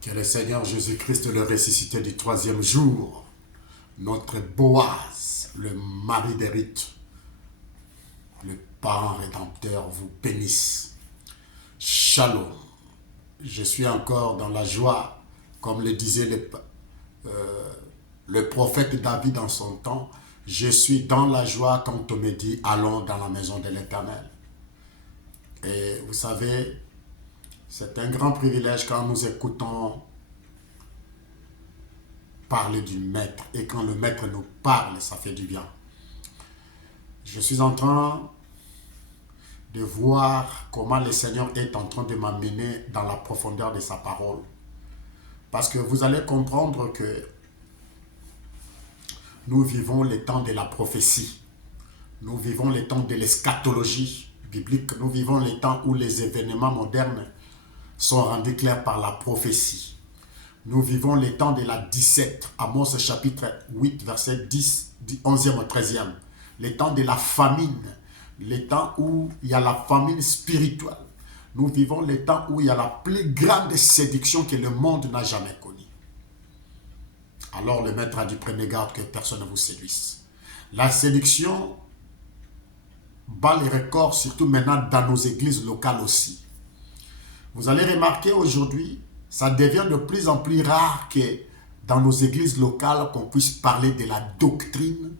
Que le Seigneur Jésus-Christ, le ressuscité du troisième jour, notre Boaz, le mari d'Érith, le parent rédempteur, vous bénisse. Shalom. Je suis encore dans la joie, comme le disait le prophète David en son temps. Je suis dans la joie quand on me dit, allons dans la maison de l'Éternel. Et vous savez, c'est un grand privilège quand nous écoutons parler du maître. Et quand le maître nous parle, ça fait du bien. Je suis en train de voir comment le Seigneur est en train de m'amener dans la profondeur de sa parole. Parce que vous allez comprendre que nous vivons les temps de la prophétie. Nous vivons les temps de l'eschatologie biblique. Nous vivons les temps où les événements modernes sont rendus clairs par la prophétie. Nous vivons les temps de la 17, Amos chapitre 8, verset 10, 11e au 13e. Les temps de la famine, les temps où il y a la famine spirituelle. Nous vivons les temps où il y a la plus grande séduction que le monde n'a jamais connue. Alors le maître a dit, prenez garde que personne ne vous séduise. La séduction bat les records, surtout maintenant dans nos églises locales aussi. Vous allez remarquer aujourd'hui, ça devient de plus en plus rare que dans nos églises locales, qu'on puisse parler de la doctrine,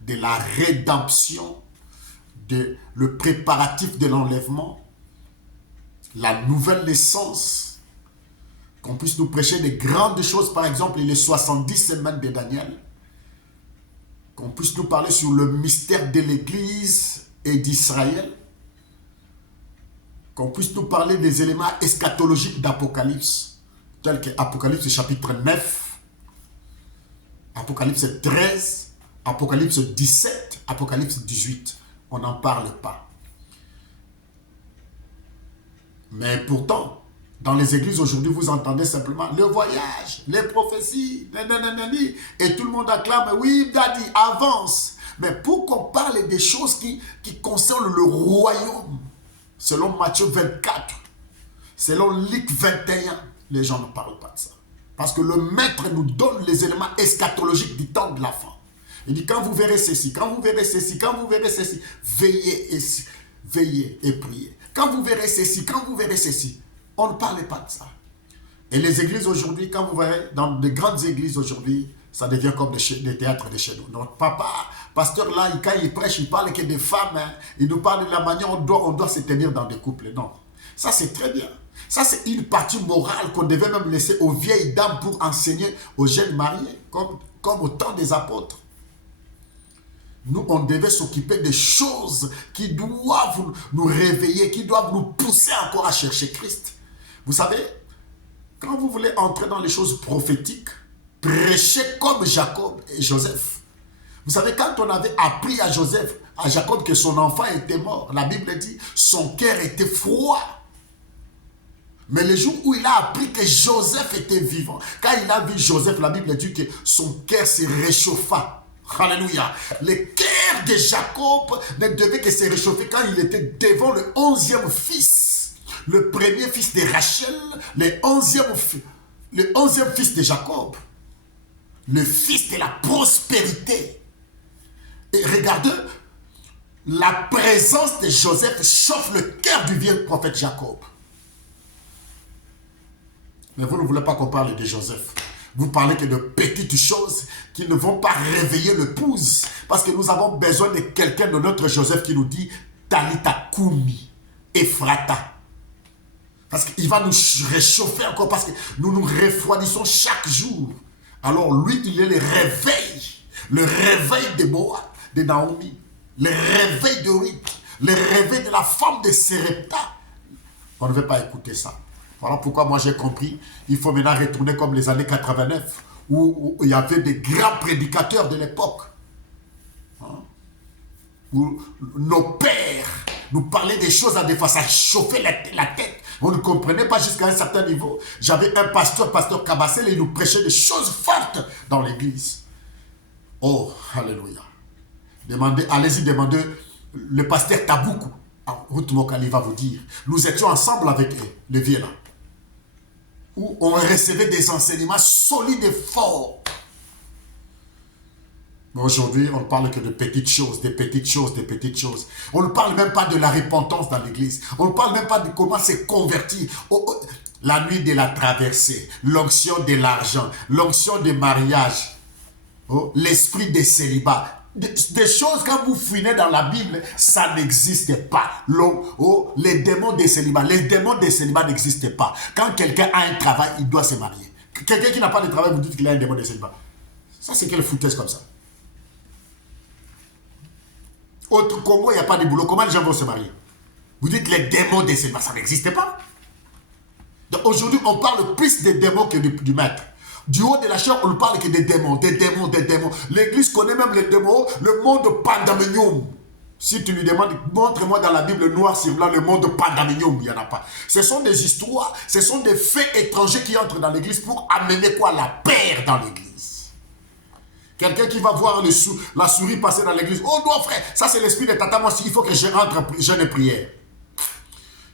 de la rédemption, de le préparatif de l'enlèvement, la nouvelle naissance, qu'on puisse nous prêcher de grandes choses, par exemple les 70 semaines de Daniel, qu'on puisse nous parler sur le mystère de l'Église et d'Israël, qu'on puisse nous parler des éléments eschatologiques d'Apocalypse, tels que Apocalypse chapitre 9, Apocalypse 13, Apocalypse 17, Apocalypse 18. On n'en parle pas. Mais pourtant, dans les églises aujourd'hui, vous entendez simplement le voyage, les prophéties, et tout le monde acclame, oui, Daddy, avance. Mais pour qu'on parle des choses qui concernent le royaume, selon Matthieu 24, selon Luc 21, les gens ne parlent pas de ça. Parce que le maître nous donne les éléments eschatologiques du temps de la fin. Il dit, quand vous verrez ceci, quand vous verrez ceci, quand vous verrez ceci, veillez et priez. Quand vous verrez ceci, quand vous verrez ceci, on ne parle pas de ça. Et les églises aujourd'hui, quand vous verrez, dans de grandes églises aujourd'hui, ça devient comme des théâtres de chez nous. Notre papa, pasteur là, quand il prêche, il parle que des femmes, hein, il nous parle de la manière on doit se tenir dans des couples. Non, ça c'est très bien. Ça c'est une partie morale qu'on devait même laisser aux vieilles dames pour enseigner aux jeunes mariés, comme au temps des apôtres. Nous, on devait s'occuper des choses qui doivent nous réveiller, qui doivent nous pousser encore à chercher Christ. Vous savez, quand vous voulez entrer dans les choses prophétiques, prêchez comme Jacob et Joseph. Vous savez, quand on avait appris à Jacob que son enfant était mort, la Bible dit, son cœur était froid. Mais le jour où il a appris que Joseph était vivant, quand il a vu Joseph, la Bible dit que son cœur se réchauffa. Alléluia. Le cœur de Jacob ne devait que se réchauffer quand il était devant le 11e fils. Le premier fils de Rachel, le 11e fils de Jacob. Le fils de la prospérité. Et regardez, la présence de Joseph chauffe le cœur du vieux prophète Jacob. Mais vous ne voulez pas qu'on parle de Joseph. Vous parlez que de petites choses qui ne vont pas réveiller le pouce. Parce que nous avons besoin de quelqu'un de notre Joseph qui nous dit Talita Kumi, Ephrata. Parce qu'il va nous réchauffer encore. Parce que nous nous refroidissons chaque jour. Alors lui, il est le réveil. Le réveil de Boaz, de Naomi. Le réveil de Ruth. Le réveil de la femme de Sérepta. On ne veut pas écouter ça. Voilà pourquoi moi j'ai compris, il faut maintenant retourner comme les années 89, où il y avait des grands prédicateurs de l'époque. Hein? Où nos pères nous parlaient des choses à des fois, ça chauffait la tête. On ne comprenait pas jusqu'à un certain niveau. J'avais un pasteur Kabassel, et il nous prêchait des choses fortes dans l'église. Oh, alléluia. Allez-y demander le pasteur Taboukou. Ruth Mokali va vous dire. Nous étions ensemble avec le vieux là. où on recevait des enseignements solides et forts. Mais aujourd'hui, on ne parle que de petites choses, des petites choses, des petites choses. On ne parle même pas de la repentance dans l'église. On ne parle même pas de comment se convertir. La nuit de la traversée, l'onction de l'argent, l'onction des mariages, l'esprit des célibats. Des choses, quand vous fouinez dans la Bible, ça n'existe pas. Les démons des célibats, les démons des célibats n'existent pas. Quand quelqu'un a un travail, il doit se marier. Quelqu'un qui n'a pas de travail, vous dites qu'il a un démon des célibats. Ça, c'est quelle foutaise comme ça. Au Congo, il n'y a pas de boulot. Comment les gens vont se marier? Vous dites les démons des célibats, ça n'existe pas. Donc aujourd'hui, on parle plus des démons que du maître. Du haut de la chair, on ne parle que des démons, des démons, des démons. L'église connaît même les démons, le monde pandamonium. Si tu lui demandes, montre-moi dans la Bible noir sur blanc le monde pandamonium, il n'y en a pas. Ce sont des histoires, ce sont des faits étrangers qui entrent dans l'église pour amener quoi? La paix dans l'église. Quelqu'un qui va voir la souris passer dans l'église. Oh non frère, ça c'est l'esprit de tata, moi il faut que je rentre en jeûne et prière.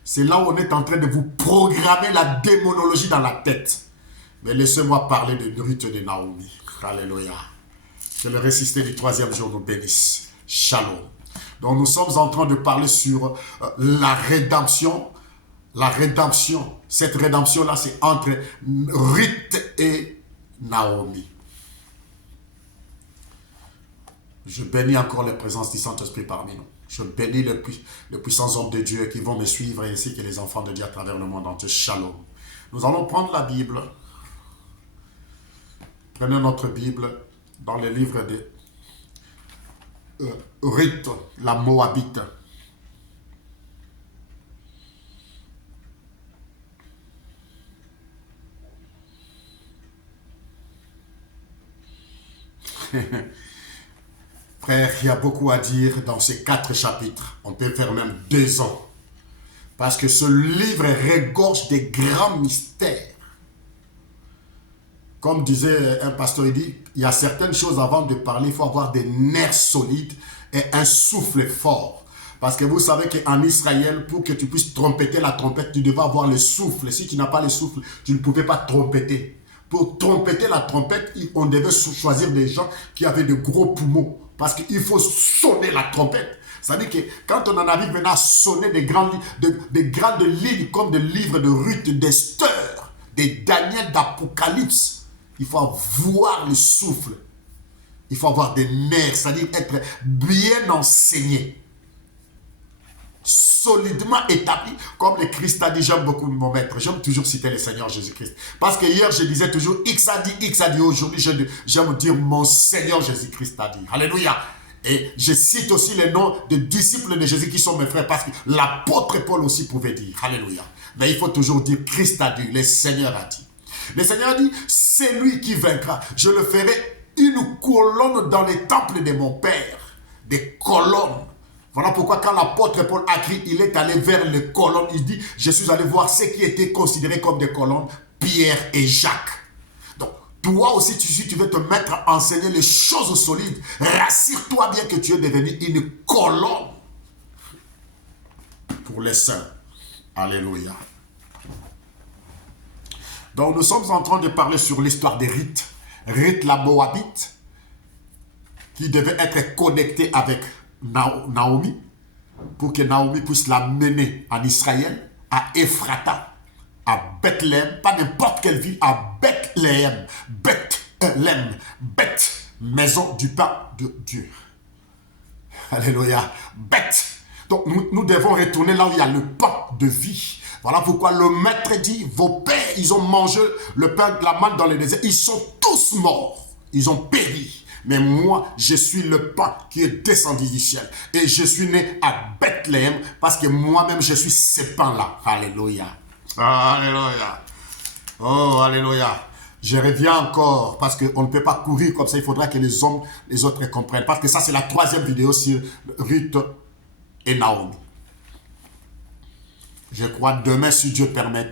C'est là où on est en train de vous programmer la démonologie dans la tête. Mais laissez-moi parler de Ruth et de Naomi. Alléluia. Que le ressuscité du 3e jour nous bénisse. Shalom. Donc nous sommes en train de parler sur la rédemption. La rédemption. Cette rédemption-là, c'est entre Ruth et Naomi. Je bénis encore la présence du Saint-Esprit parmi nous. Je bénis les puissants hommes de Dieu qui vont me suivre ainsi que les enfants de Dieu à travers le monde entier. Shalom. Nous allons prendre la Bible. Prenez notre Bible dans le livre de Ruth, la Moabite. Frère, il y a beaucoup à dire dans ces 4 chapitres. On peut faire même 2 ans. Parce que ce livre regorge des grands mystères. Comme disait un pasteur, il dit, il y a certaines choses avant de parler, il faut avoir des nerfs solides et un souffle fort. Parce que vous savez qu'en Israël, pour que tu puisses trompeter la trompette, tu devais avoir le souffle. Si tu n'as pas le souffle, tu ne pouvais pas trompeter. Pour trompeter la trompette, on devait choisir des gens qui avaient de gros poumons. Parce qu'il faut sonner la trompette. C'est-à-dire que quand on en arrive maintenant à sonner des grandes lignes comme des livres de Ruth, d'Esther, de Daniel, d'Apocalypse, il faut avoir le souffle. Il faut avoir des nerfs, c'est-à-dire être bien enseigné. Solidement établi, comme le Christ a dit. J'aime beaucoup mon maître, j'aime toujours citer le Seigneur Jésus-Christ. Parce que hier, je disais toujours, X a dit, aujourd'hui, j'aime dire mon Seigneur Jésus-Christ a dit. Alléluia. Et je cite aussi les noms des disciples de Jésus qui sont mes frères, parce que l'apôtre Paul aussi pouvait dire. Alléluia. Mais il faut toujours dire, Christ a dit, le Seigneur a dit. Le Seigneur a dit, c'est lui qui vaincra. Je le ferai une colonne dans les temples de mon Père. Des colonnes. Voilà pourquoi quand l'apôtre Paul a écrit, il est allé vers les colonnes. Il dit, je suis allé voir ceux qui étaient considérés comme des colonnes, Pierre et Jacques. Donc, toi aussi, si tu veux te mettre à enseigner les choses solides, rassure-toi bien que tu es devenu une colonne pour les saints. Alléluia. Donc, nous sommes en train de parler sur l'histoire de Ruth. Ruth la Moabite, qui devait être connectée avec Naomi, pour que Naomi puisse la mener en Israël, à Ephrata, à Bethléem, pas n'importe quelle ville, à Bethléem, Beth, maison du pain de Dieu. Alléluia, Beth. Donc nous devons retourner là où il y a le pain de vie. Voilà pourquoi le maître dit, vos pères, ils ont mangé le pain de la manne dans le désert, ils sont tous morts, ils ont péri. Mais moi, je suis le pain qui est descendu du ciel. Et je suis né à Bethléem parce que moi-même, je suis ce pain-là. Alléluia. Alléluia. Oh, alléluia. Je reviens encore parce qu'on ne peut pas courir comme ça. Il faudra que les hommes, les autres comprennent. Parce que ça, c'est la 3e vidéo sur Ruth et Naomi. Je crois demain, si Dieu permet,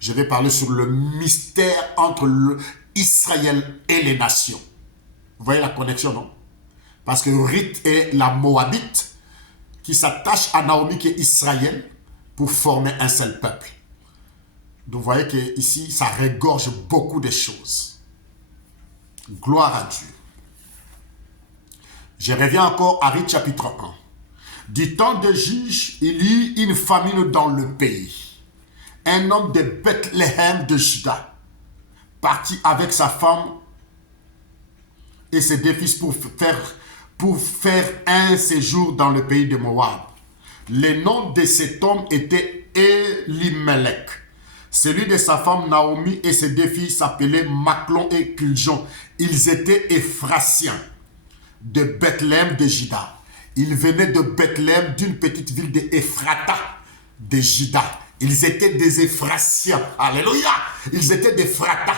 je vais parler sur le mystère entre Israël et les nations. Vous voyez la connexion, non? Parce que Ruth est la Moabite qui s'attache à Naomi qui est Israël pour former un seul peuple. vous voyez que ici, ça regorge beaucoup de choses. Gloire à Dieu. Je reviens encore à Ruth chapitre 1. Du temps de juge, il y eut une famine dans le pays. Un homme de Bethléem de Juda partit avec sa femme et ses deux fils pour faire un séjour dans le pays de Moab. Le nom de cet homme était Elimelech. Celui de sa femme Naomi et ses deux filles s'appelaient Maclon et Kiljon. Ils étaient Éphratiens de Bethléem de Juda. Ils venaient de Bethléem, d'une petite ville de Ephrata de Juda. Ils étaient des Éphratiens. Alléluia! Ils étaient d'Ephrata.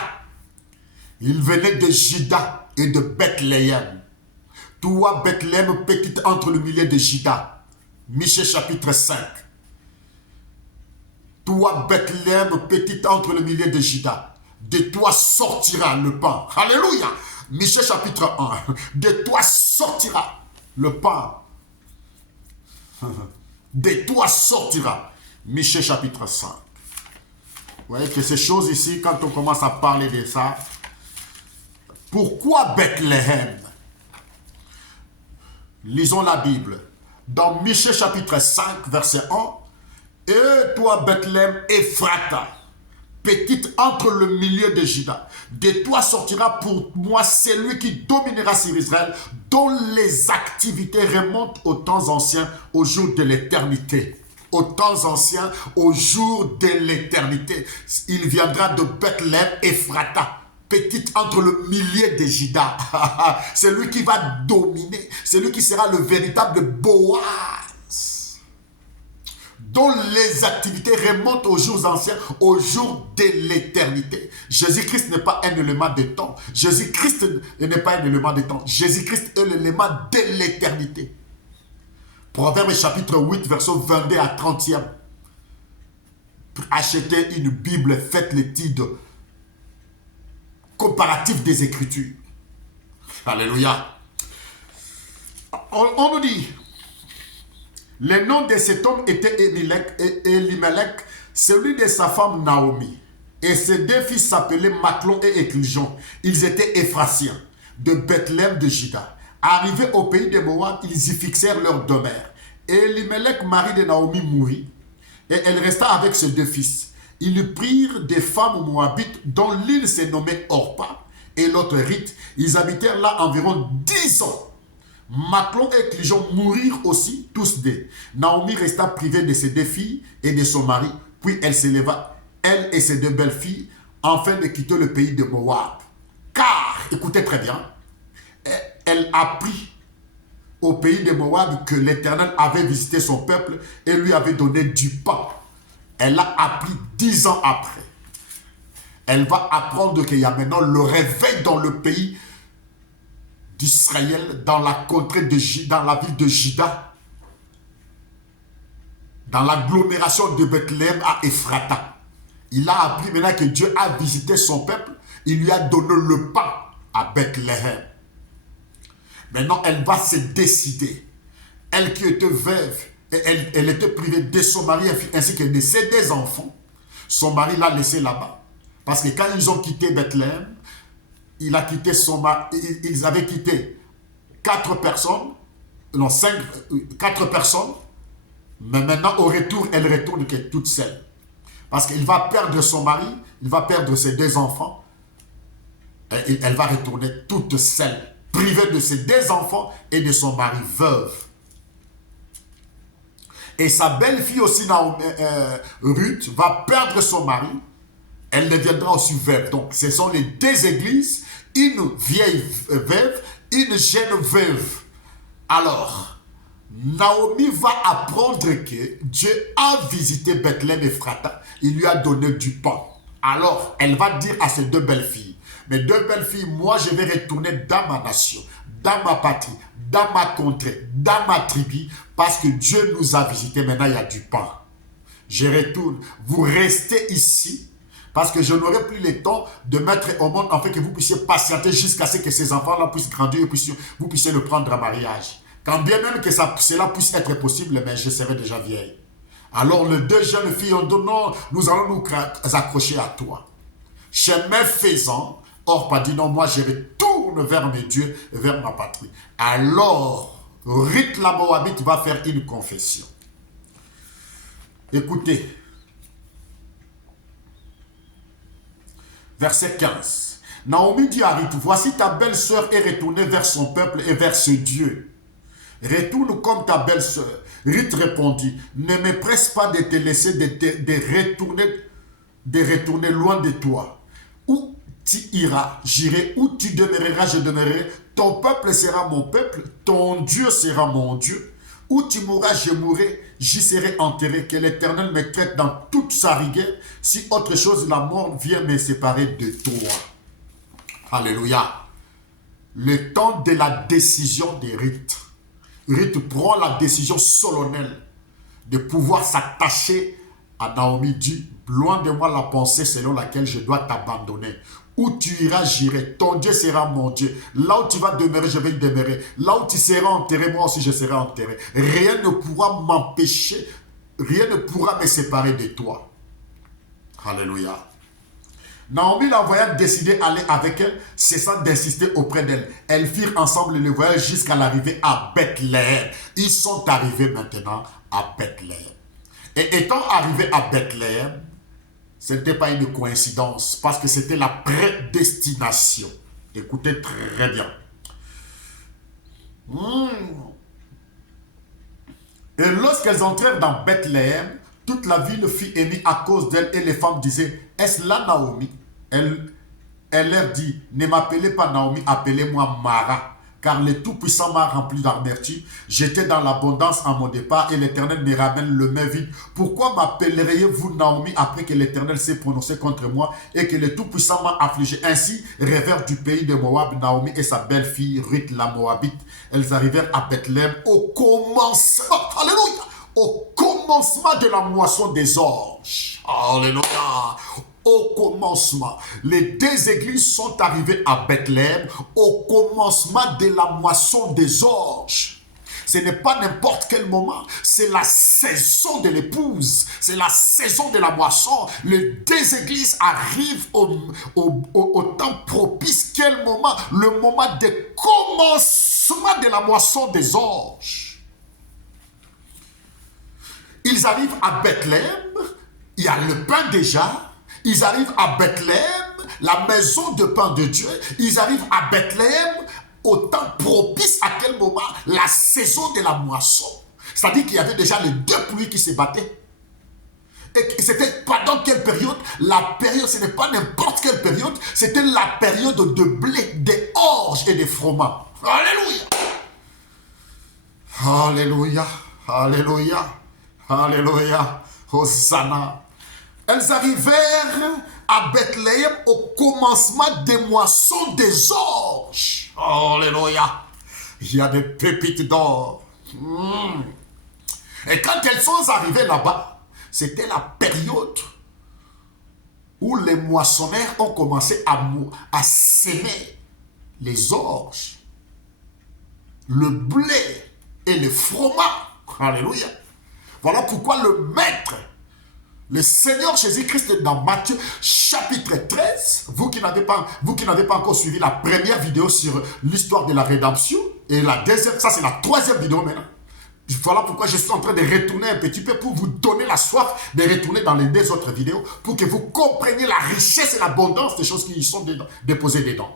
Ils venaient de Juda et de Bethléem. Toi, Bethléem, petite entre le milieu de Juda. Michée chapitre 5. Toi, Bethléem, petite entre le milieu de Juda. De toi sortira le pain. Alléluia! Michée chapitre 1. De toi sortira le pain. De toi sortira. Michée chapitre 5. Vous voyez que ces choses ici, quand on commence à parler de ça, pourquoi Bethléem? Lisons la Bible. Dans Michée chapitre 5, verset 1. Et toi, Bethléem, Ephrata, petite entre le milieu de Juda, de toi sortira pour moi celui qui dominera sur Israël, dont les activités remontent aux temps anciens, aux jours de l'éternité. Aux temps anciens, aux jours de l'éternité. Il viendra de Bethléem, Ephrata, petite entre le milieu de Juda. C'est lui qui va dominer, c'est lui qui sera le véritable Boaz, dont les activités remontent aux jours anciens, aux jours de l'éternité. Jésus-Christ n'est pas un élément de temps. Jésus-Christ n'est pas un élément de temps. Jésus-Christ est l'élément de l'éternité. Proverbe chapitre 8, verset 22 à 30e. Achetez une Bible, faites l'étude comparative des Écritures. Alléluia. On nous dit... Le nom de cet homme était Elimelech, celui de sa femme Naomi. Et ses deux fils s'appelaient Maclon et Kiljon. Ils étaient Éphratiens de Bethléem de Juda. Arrivés au pays de Moab, ils y fixèrent leur demeure. Et Elimelech, mari de Naomi, mourut. Et elle resta avec ses deux fils. Ils prirent des femmes moabites dont l'une se nommait Orpa et l'autre Ruth. Ils habitèrent là environ 10 ans. Maclon et Kiljon mourirent aussi, tous deux. Naomi resta privée de ses deux filles et de son mari, puis elle s'éleva, elle et ses deux belles filles, afin de quitter le pays de Moab. Car, écoutez très bien, elle apprit au pays de Moab que l'Éternel avait visité son peuple et lui avait donné du pain. Elle l'a appris 10 ans après. Elle va apprendre qu'il y a maintenant le réveil dans le pays d'Israël, dans la contrée dans la ville de Juda, dans l'agglomération de Bethléem à Ephrata. Il a appris maintenant que Dieu a visité son peuple, il lui a donné le pain à Bethléem. Maintenant, elle va se décider. Elle qui était veuve, elle était privée de son mari ainsi que de ses deux enfants. Son mari l'a laissé là-bas. Parce que quand ils ont quitté Bethléem, il a quitté son mari, ils avaient quitté 4 personnes, non 4 personnes, mais maintenant au retour, elle retourne toute seule. Parce qu'il va perdre son mari, il va perdre ses deux enfants, et elle va retourner toute seule, privée de ses deux enfants et de son mari veuve. Et sa belle-fille aussi, Ruth, va perdre son mari, elle deviendra aussi veuve. Donc ce sont les deux églises, une vieille veuve, une jeune veuve. Alors, Naomi va apprendre que Dieu a visité Bethléem et Ephrata. Il lui a donné du pain. Alors, elle va dire à ses deux belles-filles, mes deux belles-filles, moi je vais retourner dans ma nation, dans ma patrie, dans ma contrée, dans ma tribu, parce que Dieu nous a visités. Maintenant, il y a du pain. Je retourne. Vous restez ici. Parce que je n'aurai plus le temps de mettre au monde afin que vous puissiez patienter jusqu'à ce que ces enfants-là puissent grandir et vous puissiez le prendre en mariage. Quand bien même que cela puisse être possible, mais je serai déjà vieille. Alors les deux jeunes filles ont dit non, nous allons nous accrocher à toi. Chemin faisant, Orpa dit non, moi je retourne vers mes dieux et vers ma patrie. Alors, Ruth la Moabite va faire une confession. Écoutez, verset 15. Naomi dit à Ruth, voici ta belle-sœur est retournée vers son peuple et vers ce Dieu. Retourne comme ta belle-sœur. Ruth répondit, ne me presse pas de te laisser de retourner loin de toi. Où tu iras, j'irai. Où tu demeureras, je demeurerai. Ton peuple sera mon peuple, ton Dieu sera mon Dieu. Où tu mourras, je mourrai, j'y serai enterré. Que l'Éternel me traite dans toute sa rigueur. Si autre chose, la mort vient me séparer de toi. Alléluia. Le temps de la décision de Ruth. Ruth prend la décision solennelle de pouvoir s'attacher à Naomi, dit, loin de moi la pensée selon laquelle je dois t'abandonner. Où tu iras, j'irai. Ton Dieu sera mon Dieu. Là où tu vas demeurer, je vais y demeurer. Là où tu seras enterré, moi aussi je serai enterré. Rien ne pourra m'empêcher, rien ne pourra me séparer de toi. Alléluia. Naomi la voyant décider d'aller avec elle, cessant d'insister auprès d'elle. Elles firent ensemble le voyage jusqu'à l'arrivée à Bethléem. Ils sont arrivés maintenant à Bethléem. Et étant arrivés à Bethléem, ce n'était pas une coïncidence, parce que c'était la prédestination. Écoutez très bien. Et lorsqu'elles entrèrent dans Bethléem, toute la ville fit émue à cause d'elle, et les femmes disaient, est-ce là Naomi? Elle leur dit, ne m'appelez pas Naomi, appelez-moi Mara, car le Tout-Puissant m'a rempli d'amertume. J'étais dans l'abondance à mon départ, et l'Éternel me ramène le main vide. Pourquoi m'appelleriez-vous Naomi après que l'Éternel s'est prononcé contre moi, et que le Tout-Puissant m'a affligé? Ainsi, revers du pays de Moab, Naomi et sa belle-fille Ruth la Moabite, elles arrivèrent à Bethléem au commencement, alléluia, au commencement de la moisson des orges. Alléluia. Au commencement. Les deux églises sont arrivées à Bethléem au commencement de la moisson des orges. Ce n'est pas n'importe quel moment, c'est la saison de l'épouse, c'est la saison de la moisson. Les deux églises arrivent au temps propice. Quel moment? Le moment de commencement de la moisson des orges. Ils arrivent à Bethléem, il y a le pain déjà. Ils arrivent à Bethléem, la maison de pain de Dieu. Ils arrivent à Bethléem au temps propice. À quel moment? La saison de la moisson. C'est-à-dire qu'il y avait déjà les deux pluies qui se battaient. Et c'était pendant quelle période? La période, ce n'est pas n'importe quelle période. C'était la période de blé, des orges et des fromages. Alléluia. Alléluia. Alléluia. Alléluia. Hosanna. Elles arrivèrent à Bethléem au commencement des moissons des orges. Alléluia. Il y a des pépites d'or. Et quand elles sont arrivées là-bas, c'était la période où les moissonneurs ont commencé à semer les orges, le blé et le fromage. Alléluia. Voilà pourquoi le maître, le Seigneur Jésus-Christ, dans Matthieu chapitre 13, vous qui n'avez pas encore suivi la première vidéo sur l'histoire de la rédemption, et la deuxième, ça c'est la troisième vidéo maintenant. Voilà pourquoi je suis en train de retourner un petit peu pour vous donner la soif de retourner dans les deux autres vidéos, pour que vous compreniez la richesse et l'abondance des choses qui y sont déposées dedans.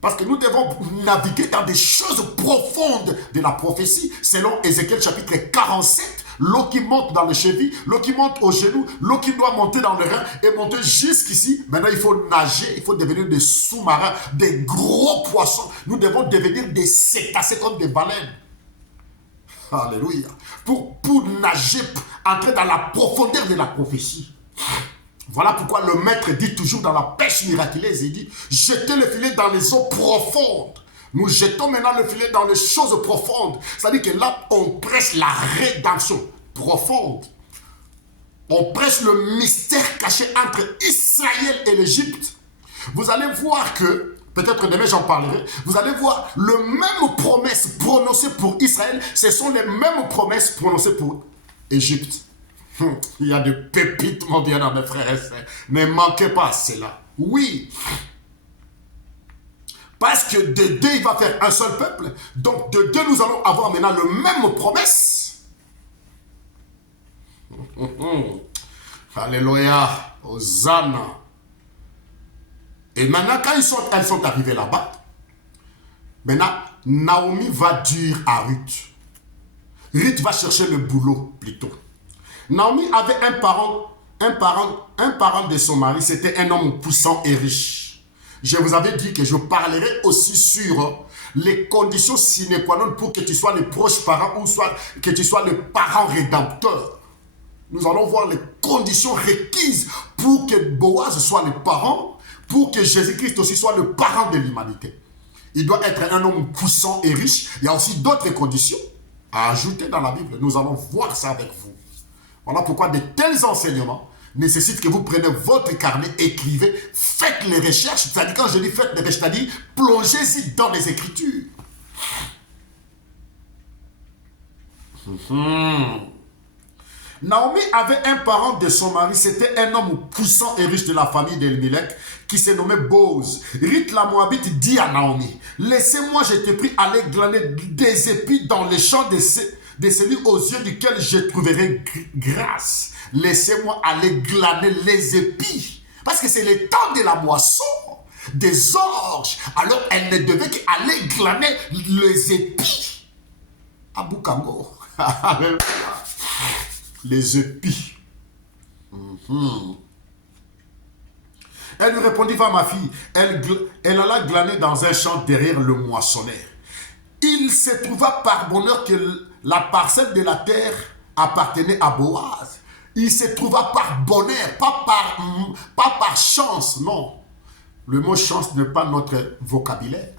Parce que nous devons naviguer dans des choses profondes de la prophétie, selon Ézéchiel chapitre 47, l'eau qui monte dans les chevilles, l'eau qui monte aux genoux, l'eau qui doit monter dans le rein et monter jusqu'ici. Maintenant, il faut nager, il faut devenir des sous-marins, des gros poissons. Nous devons devenir des cétacés comme des baleines. Alléluia. Pour nager, entrer dans la profondeur de la prophétie. Voilà pourquoi le maître dit toujours dans la pêche miraculeuse, il dit, jetez le filet dans les eaux profondes. Nous jetons maintenant le filet dans les choses profondes. C'est-à-dire que là, on prêche la rédemption profonde. On prêche le mystère caché entre Israël et l'Égypte. Vous allez voir que, peut-être demain j'en parlerai, vous allez voir les mêmes promesses prononcées pour Israël, ce sont les mêmes promesses prononcées pour l'Égypte. Il y a des pépites, mon bien, mes frères et sœurs. Ne manquez pas cela. Oui. Parce que de deux, il va faire un seul peuple. Donc, de deux, nous allons avoir maintenant le même promesse. Alléluia. Hosanna. Et maintenant, quand elles sont arrivées là-bas, maintenant, Naomi va dire à Ruth. Ruth va chercher le boulot, plutôt. Naomi avait un parent de son mari, c'était un homme puissant et riche. Je vous avais dit que je parlerai aussi sur les conditions sine qua non pour que tu sois le proche parent ou soit que tu sois le parent rédempteur. Nous allons voir les conditions requises pour que Boaz soit le parent, pour que Jésus-Christ aussi soit le parent de l'humanité. Il doit être un homme puissant et riche. Il y a aussi d'autres conditions à ajouter dans la Bible. Nous allons voir ça avec vous. Voilà pourquoi de tels enseignements nécessitent que vous preniez votre carnet, écrivez, faites les recherches. C'est-à-dire, quand je dis faites les recherches, c'est-à-dire plongez-y dans les Écritures. Naomi avait un parent de son mari, c'était un homme puissant et riche de la famille d'Elimelech qui se nommait Boaz. Ruth la Moabite dit à Naomi, laissez-moi, je te prie, aller glaner des épis dans les champs de celui aux yeux duquel je trouverai grâce. Laissez-moi aller glaner les épis. Parce que c'est le temps de la moisson, des orges. Alors elle ne devait qu'aller glaner les épis. À Bukango. Les épis. Elle lui répondit, va ma fille. Elle alla glaner dans un champ derrière le moissonneur. Il se trouva par bonheur que la parcelle de la terre appartenait à Boaz. Il se trouva par bonheur, pas par chance, non. Le mot chance n'est pas notre vocabulaire.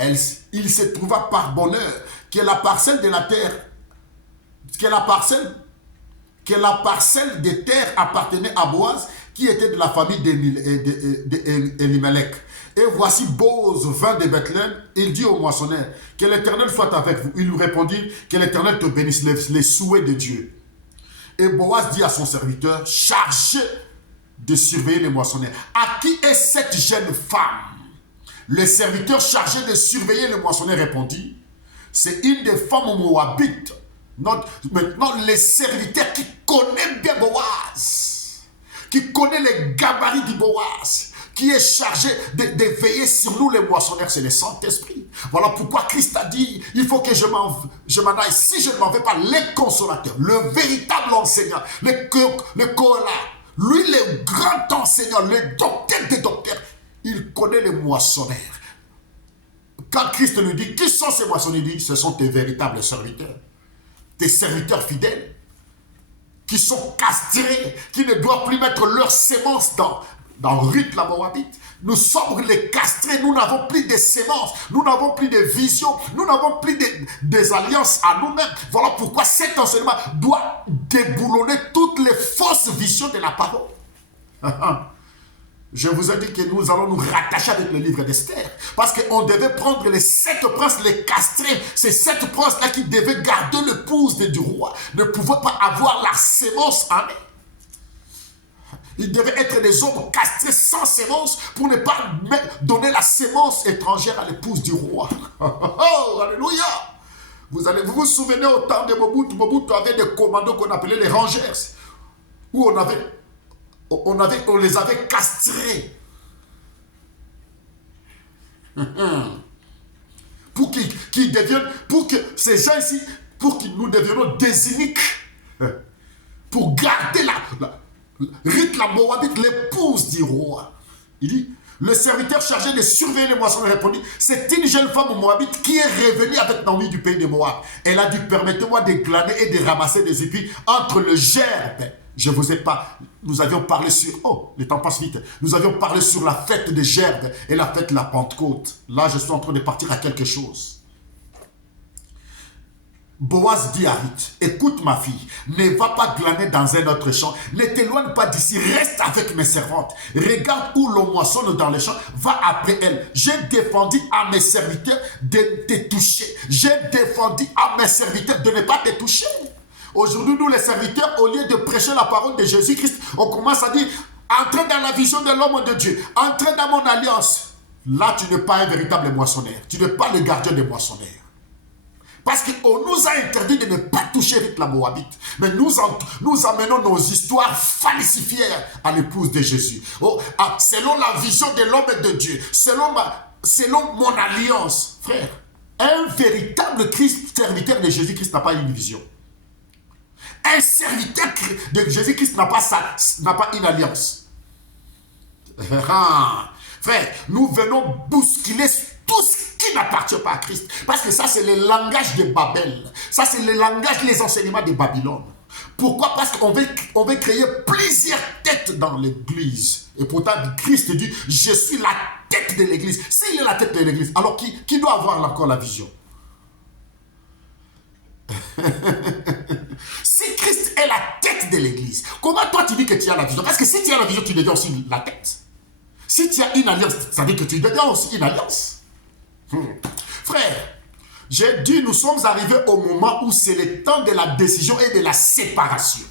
Il se trouva par bonheur que la parcelle de la terre, que la parcelle de terre appartenait à Boaz, qui était de la famille d'Elimelech. Et voici Boaz vint de Bethléem, il dit au moissonneur, que l'Éternel soit avec vous. Il lui répondit, que l'Éternel te bénisse, les souhaits de Dieu. Et Boaz dit à son serviteur, chargé de surveiller les moissonneurs. À qui est cette jeune femme? Le serviteur chargé de surveiller les moissonneurs répondit, c'est une des femmes moabites. Maintenant, les serviteurs qui connaissent bien Boaz, qui connaît les gabarits du Boaz, qui est chargé de veiller sur nous les moissonneurs, c'est le Saint-Esprit. Voilà pourquoi Christ a dit, il faut que je m'en aille. Si je ne m'en vais pas, le consolateur, le véritable enseignant, le Kola, lui le grand enseignant, le docteur des docteurs, il connaît les moissonneurs. Quand Christ lui dit, qui sont ces moissonneurs? Il dit, ce sont tes véritables serviteurs, tes serviteurs fidèles, qui sont castrés, qui ne doivent plus mettre leur sémence dans Ruth la Moabite. Nous sommes les castrés, nous n'avons plus de sémences, nous n'avons plus de visions, nous n'avons plus des alliances à nous-mêmes. Voilà pourquoi cet enseignement doit déboulonner toutes les fausses visions de la parole. Je vous ai dit que nous allons nous rattacher avec le livre d'Esther. Parce qu'on devait prendre les 7 princes, les castrer. Ces 7 princes-là qui devaient garder l'épouse du roi ne pouvaient pas avoir la sémence en eux. Ils devaient être des hommes castrés sans sémence pour ne pas donner la sémence étrangère à l'épouse du roi. Oh, alléluia! Vous vous souvenez au temps de Mobutu. Mobutu avait des commandos qu'on appelait les rangers. Où on les avait castrés. Pour qu'ils deviennent, pour que ces gens ici, pour que nous devions des iniques. Pour garder Ruth la Moabite, l'épouse du roi. Il dit, le serviteur chargé de surveiller les moissons répondit, c'est une jeune femme moabite qui est revenue avec Naomi du pays de Moab. Elle a dit, permettez-moi de glaner et de ramasser des épis entre le gerbe. Je vous ai pas, nous avions parlé sur, oh, le temps passe vite, nous avions parlé sur la fête des gerbes et la fête de la Pentecôte. Là, je suis en train de partir à quelque chose. Boaz dit à Ruth, écoute ma fille, ne va pas glaner dans un autre champ, ne t'éloigne pas d'ici, reste avec mes servantes. Regarde où l'on moissonne dans les champs, va après elle. J'ai défendu à mes serviteurs de te toucher. J'ai défendu à mes serviteurs de ne pas te toucher. Aujourd'hui, nous les serviteurs, au lieu de prêcher la parole de Jésus-Christ, on commence à dire, entrez dans la vision de l'homme de Dieu, entrez dans mon alliance. Là, tu n'es pas un véritable moissonneur. Tu n'es pas le gardien des moissonneurs. Parce qu'on nous a interdit de ne pas toucher avec la Moabite. Mais nous amenons nos histoires falsifiées à l'épouse de Jésus. Selon la vision de l'homme de Dieu. Selon mon alliance. Frère, un véritable serviteur de Jésus-Christ n'a pas une vision. Un serviteur de Jésus-Christ n'a pas une alliance. Frère, nous venons bousculer tout ce qui n'appartient pas à Christ. Parce que ça, c'est le langage de Babel. Ça, c'est le langage, les enseignements de Babylone. Pourquoi? Parce qu'on veut créer plusieurs têtes dans l'église. Et pourtant, Christ dit, je suis la tête de l'église. S'il est la tête de l'église, alors qui doit avoir encore la vision? Si Christ est la tête de l'église, comment toi tu dis que tu as la vision? Parce que si tu as la vision, tu deviens aussi la tête. Si tu as une alliance, ça veut dire que tu deviens aussi une alliance. Frère, j'ai dit, nous sommes arrivés au moment où c'est le temps de la décision et de la séparation.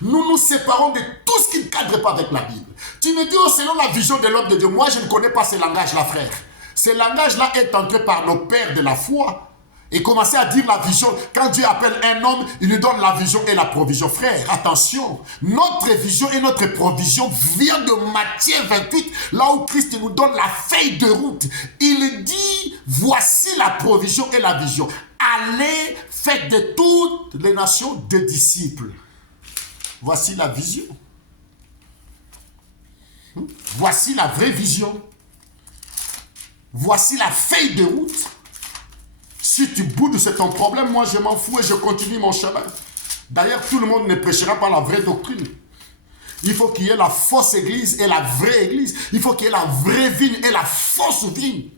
Nous nous séparons de tout ce qui ne cadre pas avec la Bible. Tu me dis, selon la vision de l'homme de Dieu, moi je ne connais pas ce langage-là, frère. Ce langage-là est entré par nos pères de la foi. Et commencer à dire la vision. Quand Dieu appelle un homme, il lui donne la vision et la provision. Frère, attention. Notre vision et notre provision vient de Matthieu 28, là où Christ nous donne la feuille de route. Il dit, voici la provision et la vision. Allez, faites de toutes les nations des disciples. Voici la vision. Voici la vraie vision. Voici la feuille de route. Si tu boudes, c'est ton problème. Moi, je m'en fous et je continue mon chemin. D'ailleurs, tout le monde ne prêchera pas la vraie doctrine. Il faut qu'il y ait la fausse église et la vraie église. Il faut qu'il y ait la vraie vigne et la fausse vigne.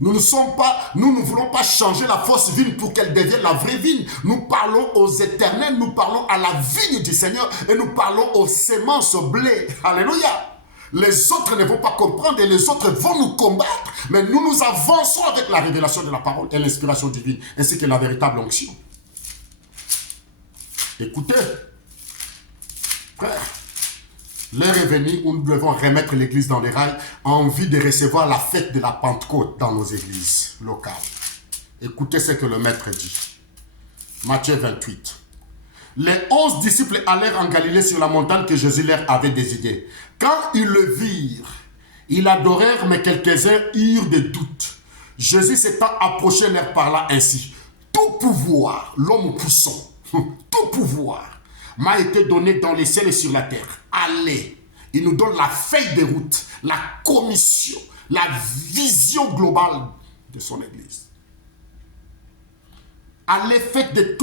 Nous ne voulons pas changer la fausse vigne pour qu'elle devienne la vraie vigne. Nous parlons aux éternels, nous parlons à la vigne du Seigneur et nous parlons aux semences au blé. Alléluia. Les autres ne vont pas comprendre et les autres vont nous combattre. Mais nous avançons avec la révélation de la parole et l'inspiration divine, ainsi que la véritable onction. Écoutez, frère, l'heure est venue où nous devons remettre l'église dans les rails en vue de recevoir la fête de la Pentecôte dans nos églises locales. Écoutez ce que le maître dit. Matthieu 28. Les 11 disciples allèrent en Galilée sur la montagne que Jésus leur avait désignée. Quand ils le virent, ils adorèrent, mais quelques-uns eurent des doutes. Jésus s'étant approché leur parla ainsi. Tout pouvoir, l'homme puissant, tout pouvoir m'a été donné dans les cieux et sur la terre. Allez, il nous donne la feuille de route, la commission, la vision globale de son église. Allez, faites de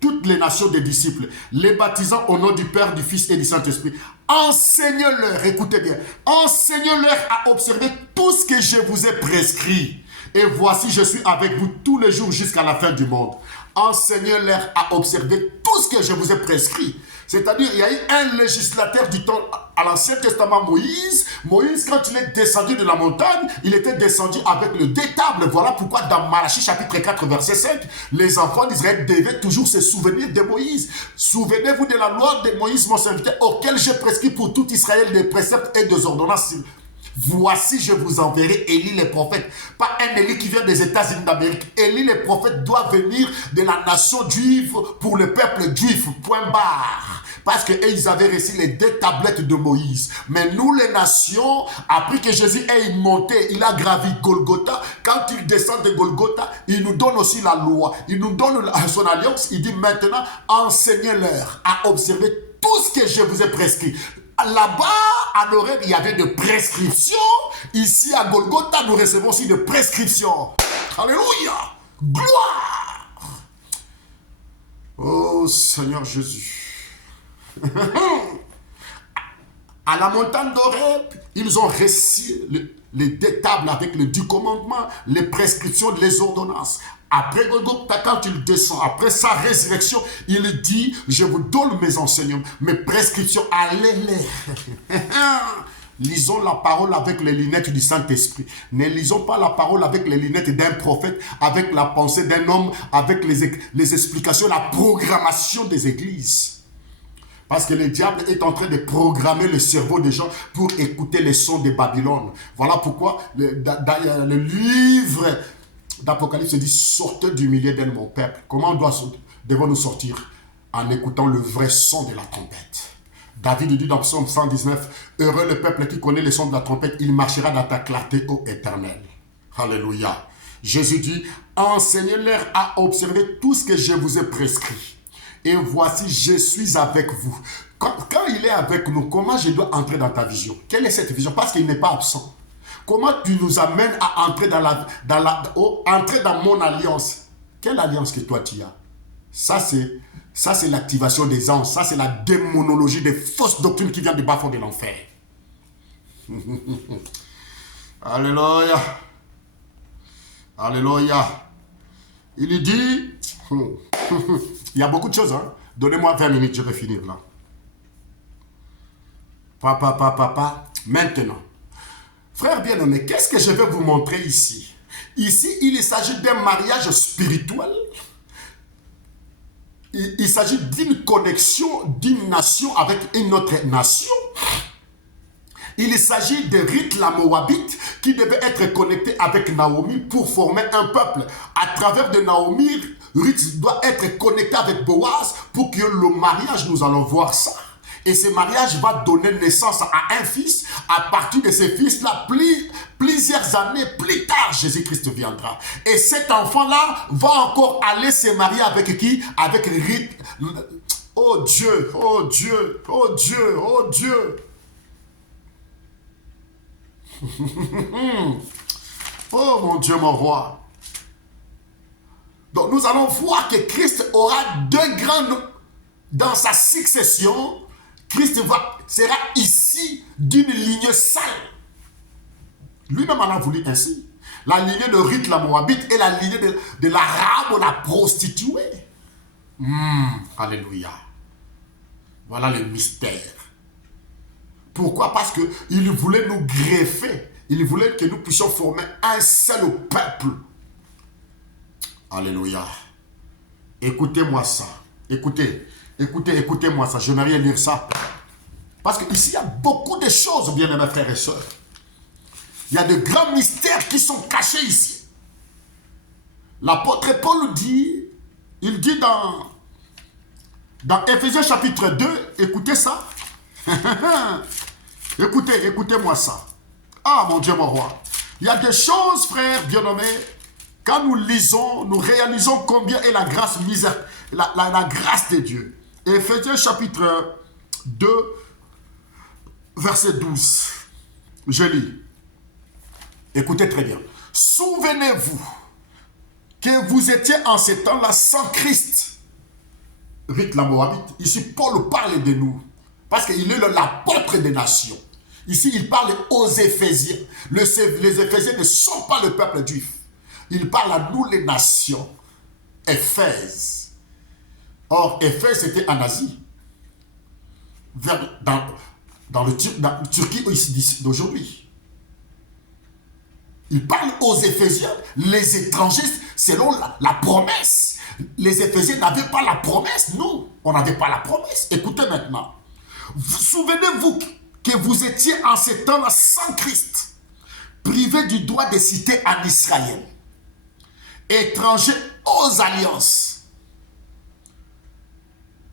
toutes les nations des disciples, les baptisant au nom du Père, du Fils et du Saint-Esprit. Enseignez-leur, écoutez bien, enseignez-leur à observer tout ce que je vous ai prescrit. Et voici, je suis avec vous tous les jours jusqu'à la fin du monde. Enseignez-leur à observer tout ce que je vous ai prescrit. C'est-à-dire, il y a eu un législateur du temps à l'Ancien Testament, Moïse. Moïse, quand il est descendu de la montagne, il était descendu avec le détable. Voilà pourquoi dans Malachie chapitre 4, verset 5, les enfants d'Israël devaient toujours se souvenir de Moïse. Souvenez-vous de la loi de Moïse, mon serviteur, auquel j'ai prescrit pour tout Israël des préceptes et des ordonnances. Voici, je vous enverrai Élie le prophète. Pas un Élie qui vient des États-Unis d'Amérique. Élie le prophète doit venir de la nation juive pour le peuple juif. Point barre. Parce qu'ils avaient reçu les 2 tablettes de Moïse. Mais nous, les nations, après que Jésus est monté, il a gravi Golgotha. Quand il descend de Golgotha, il nous donne aussi la loi. Il nous donne son alliance. Il dit maintenant, enseignez-leur à observer tout ce que je vous ai prescrit. Là-bas, à Horeb, il y avait de prescriptions. Ici, à Golgotha, nous recevons aussi de prescriptions. Alléluia! Gloire! Oh, Seigneur Jésus. À la montagne d'Horeb, ils ont reçu les 2 tables avec les 10 commandements, les prescriptions, les ordonnances. Après Golgotha, quand il descend, après sa résurrection, il dit, je vous donne mes enseignements, mes prescriptions, allez-les. Lisons la parole avec les lunettes du Saint-Esprit. Ne lisons pas la parole avec les lunettes d'un prophète, avec la pensée d'un homme, avec les explications, la programmation des églises. Parce que le diable est en train de programmer le cerveau des gens pour écouter les sons de Babylone. Voilà pourquoi le livre d'Apocalypse dit « Sortez du milieu d'elle, mon peuple ». Comment devons-nous sortir? En écoutant le vrai son de la trompette. David dit dans Psaume 119, « Heureux le peuple qui connaît le son de la trompette, il marchera dans ta clarté, ô Éternel. » Alléluia. Jésus dit, « Enseignez-leur à observer tout ce que je vous ai prescrit. Et voici, je suis avec vous. » Quand il est avec nous, comment je dois entrer dans ta vision? Quelle est cette vision? Parce qu'il n'est pas absent. Comment tu nous amènes à entrer entrer dans mon alliance? Quelle alliance que toi tu as? Ça, c'est l'activation des anges. Ça, c'est la démonologie des fausses doctrines qui viennent du bas-fond de l'enfer. Alléluia. Alléluia. Il dit, il y a beaucoup de choses. Hein? Donnez-moi 20 minutes, je vais finir là. Papa. Maintenant, frère bien-aimé, qu'est-ce que je vais vous montrer ici? Ici, il s'agit d'un mariage spirituel. Il s'agit d'une connexion d'une nation avec une autre nation. Il s'agit de Ruth la Moabite qui devait être connectée avec Naomi pour former un peuple. À travers de Naomi, Ruth doit être connectée avec Boaz pour que le mariage, nous allons voir ça. Et ce mariage va donner naissance à un fils. À partir de ce fils-là, plusieurs années plus tard, Jésus-Christ viendra. Et cet enfant-là va encore aller se marier avec qui? Avec Ruth. Oh Dieu, oh Dieu, oh Dieu, oh Dieu. Oh mon Dieu, mon roi. Donc nous allons voir que Christ aura deux grands... Dans sa succession, Christ sera ici d'une lignée sale. Lui-même en a voulu ainsi. La lignée de Ruth la Moabite et la lignée de la Rahab, la prostituée. Alléluia. Voilà le mystère. Pourquoi? Parce qu'il voulait nous greffer. Il voulait que nous puissions former un seul peuple. Alléluia. Écoutez-moi ça. Écoutez-moi ça. Je n'aimerais lire ça. Parce qu'ici, il y a beaucoup de choses, bien-aimés frères et sœurs. Il y a de grands mystères qui sont cachés ici. L'apôtre Paul dit, il dit dans Éphésiens chapitre 2, écoutez ça. Écoutez-moi ça. Ah, mon Dieu, mon roi. Il y a des choses, frères bien-aimés, quand nous lisons, nous réalisons combien est la grâce la grâce de Dieu. Éphésiens chapitre 2, verset 12. Je lis. Écoutez très bien. Souvenez-vous que vous étiez en ces temps-là sans Christ. Ruth la Moabite. Ici, Paul parle de nous. Parce qu'il est l'apôtre des nations. Ici, il parle aux Éphésiens. Les Éphésiens ne sont pas le peuple juif. Il parle à nous, les nations. Éphèse. Or, Éphèse, c'était en Asie. Dans la Turquie d'aujourd'hui. Il parle aux Éphésiens, les étrangers, selon la promesse. Les Éphésiens n'avaient pas la promesse. Nous, on n'avait pas la promesse. Écoutez maintenant. Souvenez-vous que vous étiez en ces temps-là sans Christ, privés du droit de cité en Israël, étrangers aux alliances,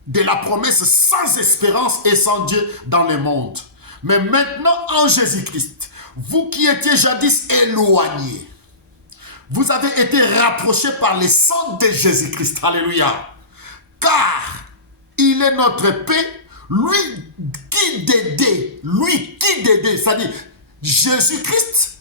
de la promesse sans espérance et sans Dieu dans le monde. Mais maintenant en Jésus-Christ, vous qui étiez jadis éloignés, vous avez été rapprochés par le sang de Jésus-Christ. Alléluia. Car il est notre paix. Lui qui d'aider, c'est-à-dire Jésus-Christ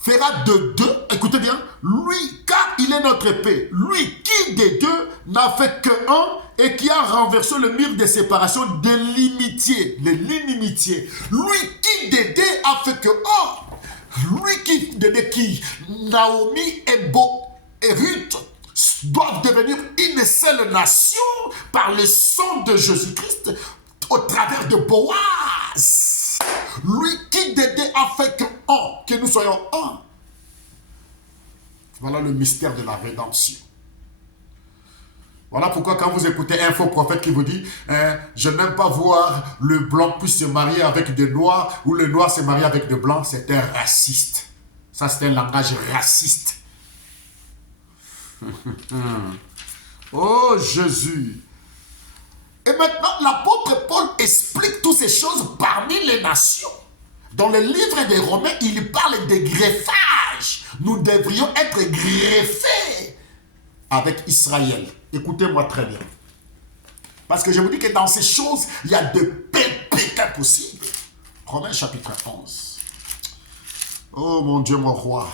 fera de deux, écoutez bien, lui, car il est notre paix, lui qui des deux n'a fait que un et qui a renversé le mur de séparation de l'inimitié, lui qui des deux a fait que un, lui qui Naomi et Ruth doivent devenir une seule nation par le sang de Jésus-Christ au travers de Boaz. Lui qui de que nous soyons un. Voilà le mystère de la rédemption. Voilà pourquoi quand vous écoutez un faux prophète qui vous dit je n'aime pas voir le blanc puisse se marier avec des noirs ou le noir se marier avec des blancs, c'est un raciste. Ça, c'est un langage raciste. Oh Jésus. Et maintenant, l'apôtre Paul explique toutes ces choses parmi les nations. Dans le livre des Romains, il parle de greffage. Nous devrions être greffés avec Israël. Écoutez-moi très bien. Parce que je vous dis que dans ces choses, il y a de pépites impossibles. Romains chapitre 11. Oh mon Dieu, mon roi.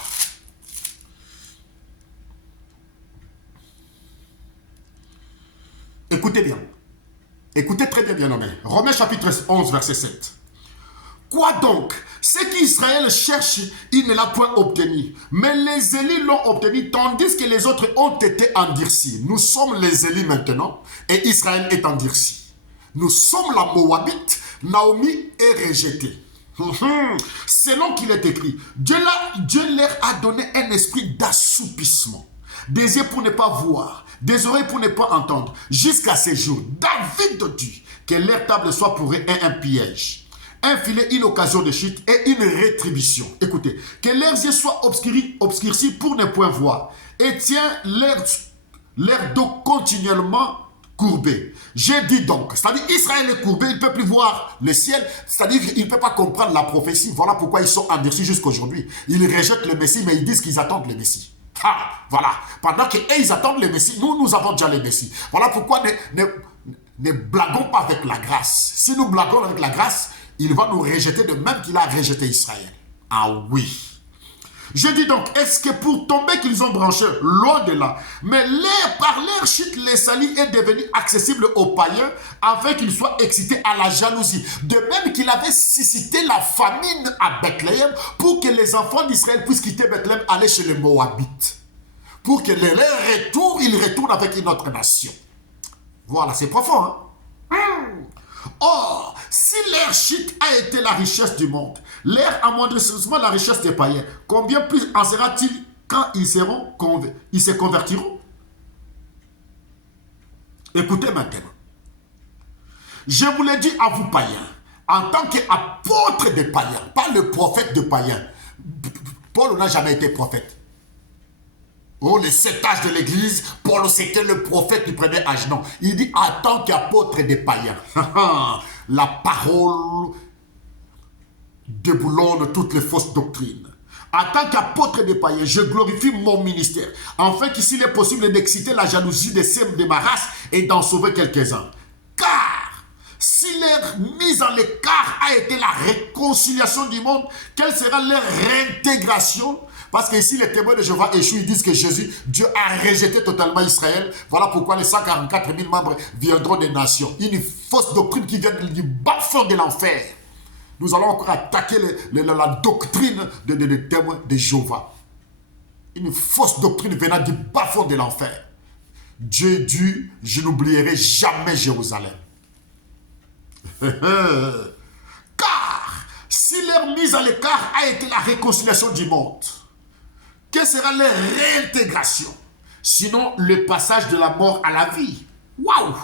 Écoutez bien. Écoutez très bien, bien-aimé. Romains chapitre 11, verset 7. Quoi donc? Ce qu'Israël cherche, il ne l'a point obtenu. Mais les élus l'ont obtenu, tandis que les autres ont été endurcis. Nous sommes les élus maintenant, et Israël est endurci. Nous sommes la Moabite, Naomi est rejetée. Selon qu'il est écrit, Dieu leur a donné un esprit d'assoupissement, des yeux pour ne pas voir, des oreilles pour ne pas entendre, jusqu'à ces jours. David dit que leur table soit pour eux un piège, un filet, une occasion de chute et une rétribution. Écoutez, que leurs yeux soient obscurcis pour ne point voir, et tient leur dos continuellement courbé. J'ai dit donc, c'est-à-dire Israël est courbé, il ne peut plus voir le ciel, c'est-à-dire qu'il ne peut pas comprendre la prophétie. Voilà pourquoi ils sont endurcis jusqu'aujourd'hui. Ils rejettent le Messie, mais ils disent qu'ils attendent le Messie. Ah, voilà. Pendant qu'eux, ils attendent le Messie, nous avons déjà le Messie. Voilà pourquoi ne blaguons pas avec la grâce. Si nous blaguons avec la grâce, il va nous rejeter de même qu'il a rejeté Israël. Ah oui. Je dis donc, est-ce que pour tomber qu'ils ont branché? Loin de là. Mais par leur chute, les salis est devenu accessible aux païens afin qu'ils soient excités à la jalousie. De même qu'il avait suscité la famine à Bethléem pour que les enfants d'Israël puissent quitter Bethléem, aller chez les Moabites. Pour que leur retour, ils retournent avec une autre nation. Voilà, c'est profond, hein? Or, si leur chute a été la richesse du monde, leur amoindrissement la richesse des païens, combien plus en sera-t-il quand ils se convertiront? Écoutez maintenant. Je vous l'ai dit à vous païens, en tant qu'apôtre des païens, pas le prophète de païens. Paul n'a jamais été prophète. Oh, le 7 âge de l'église, Paul c'était le prophète du premier âge. Non, il dit en tant qu'apôtre des païens. La parole déboulonne toutes les fausses doctrines. En tant qu'apôtre des païens, je glorifie mon ministère, afin qu'ici il est possible d'exciter la jalousie des sèmes de ma race et d'en sauver quelques-uns. Car si leur mise en écart a été la réconciliation du monde, quelle sera leur réintégration? Parce que ici, les témoins de Jéhovah échouent, ils disent que Dieu a rejeté totalement Israël. Voilà pourquoi les 144 000 membres viendront des nations. Une fausse doctrine qui vient du bas-fond de l'enfer. Nous allons encore attaquer la doctrine des témoins de Jéhovah. Une fausse doctrine venant du bas-fond de l'enfer. Dieu dit, je n'oublierai jamais Jérusalem. Car si leur mise à l'écart a été la réconciliation du monde, quelle sera leur réintégration? Sinon, le passage de la mort à la vie. Waouh!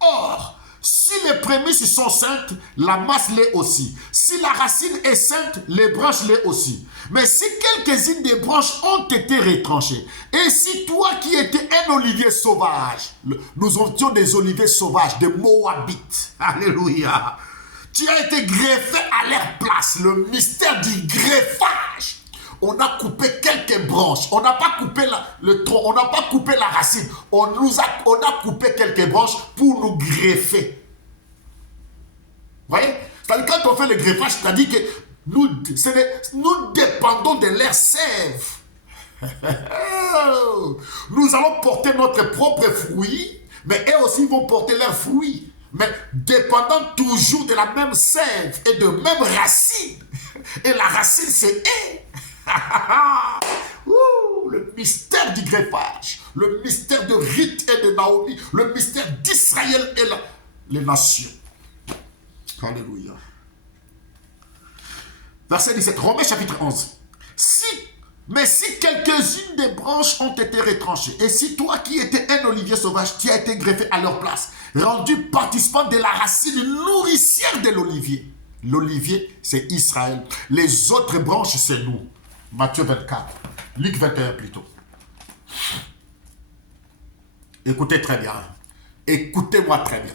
Or, si les prémices sont saintes, la masse l'est aussi. Si la racine est sainte, les branches l'est aussi. Mais si quelques-unes des branches ont été retranchées, et si toi qui étais un olivier sauvage, nous étions des oliviers sauvages, des Moabites, alléluia, tu as été greffé à leur place, le mystère du greffage. On a coupé quelques branches. On n'a pas coupé le tronc. On n'a pas coupé la racine. On a coupé quelques branches pour nous greffer. Vous voyez? Quand on fait le greffage, c'est-à-dire que nous dépendons de leur sève. Nous allons porter notre propre fruit, mais eux aussi vont porter leurs fruits. Mais dépendant toujours de la même sève et de même racine. Et la racine, c'est eux. Le mystère du greffage, le mystère de Ruth et de Naomi, le mystère d'Israël et les nations. Alléluia. Verset 17, Romains chapitre 11. Mais si quelques-unes des branches ont été retranchées, et si toi qui étais un olivier sauvage, tu as été greffé à leur place, rendu participant de la racine nourricière de l'olivier. L'olivier, c'est Israël. Les autres branches, c'est nous. Matthieu 24, Luc 21 plutôt. Écoutez très bien. Écoutez-moi très bien.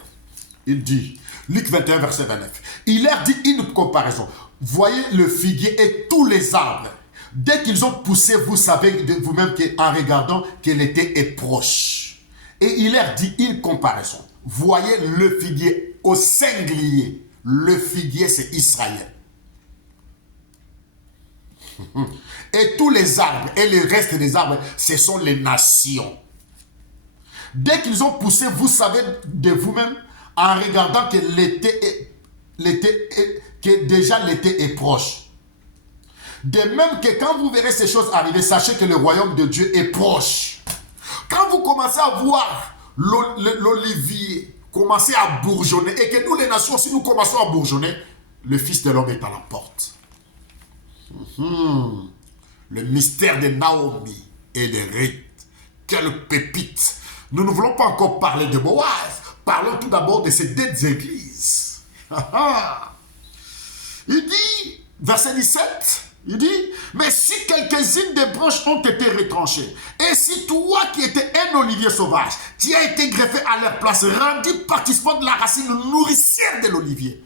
Il dit, Luc 21, verset 29, il leur dit une comparaison. Voyez le figuier et tous les arbres. Dès qu'ils ont poussé, vous savez de vous-même qu'en regardant que l'été est proche. Et il leur dit une comparaison. Voyez le figuier au sanglier. Le figuier, c'est Israël. Et tous les arbres et le reste des arbres, ce sont les nations. Dès qu'ils ont poussé, vous savez de vous-même, en regardant que déjà l'été est proche. De même que quand vous verrez ces choses arriver, sachez que le royaume de Dieu est proche. Quand vous commencez à voir l'olivier commencer à bourgeonner, et que nous les nations, si nous commençons à bourgeonner, le Fils de l'homme est à la porte. Le mystère de Naomi et de Ruth. Quelle pépite! Nous ne voulons pas encore parler de Boaz. Parlons tout d'abord de ces deux églises. Il dit, verset 17, il dit, mais si quelques-unes des branches ont été retranchées, et si toi qui étais un olivier sauvage, tu as été greffé à leur place, rendu participant de la racine nourricière de l'olivier.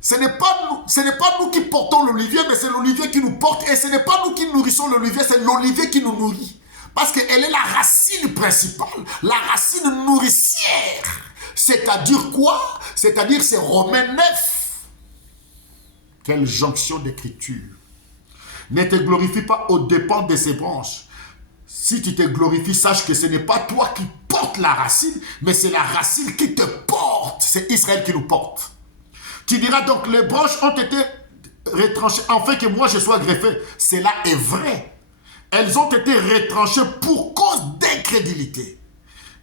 Ce n'est pas nous qui portons l'olivier, mais c'est l'olivier qui nous porte. Et ce n'est pas nous qui nourrissons l'olivier, c'est l'olivier qui nous nourrit. Parce qu'elle est la racine principale, la racine nourricière. C'est-à-dire quoi? C'est-à-dire c'est Romains 9. Quelle jonction d'écriture. Ne te glorifie pas aux dépens de ses branches. Si tu te glorifies, sache que ce n'est pas toi qui portes la racine, mais c'est la racine qui te porte. C'est Israël qui nous porte. Tu diras donc, les branches ont été retranchées afin que moi je sois greffé. Cela est vrai. Elles ont été retranchées pour cause d'incrédulité.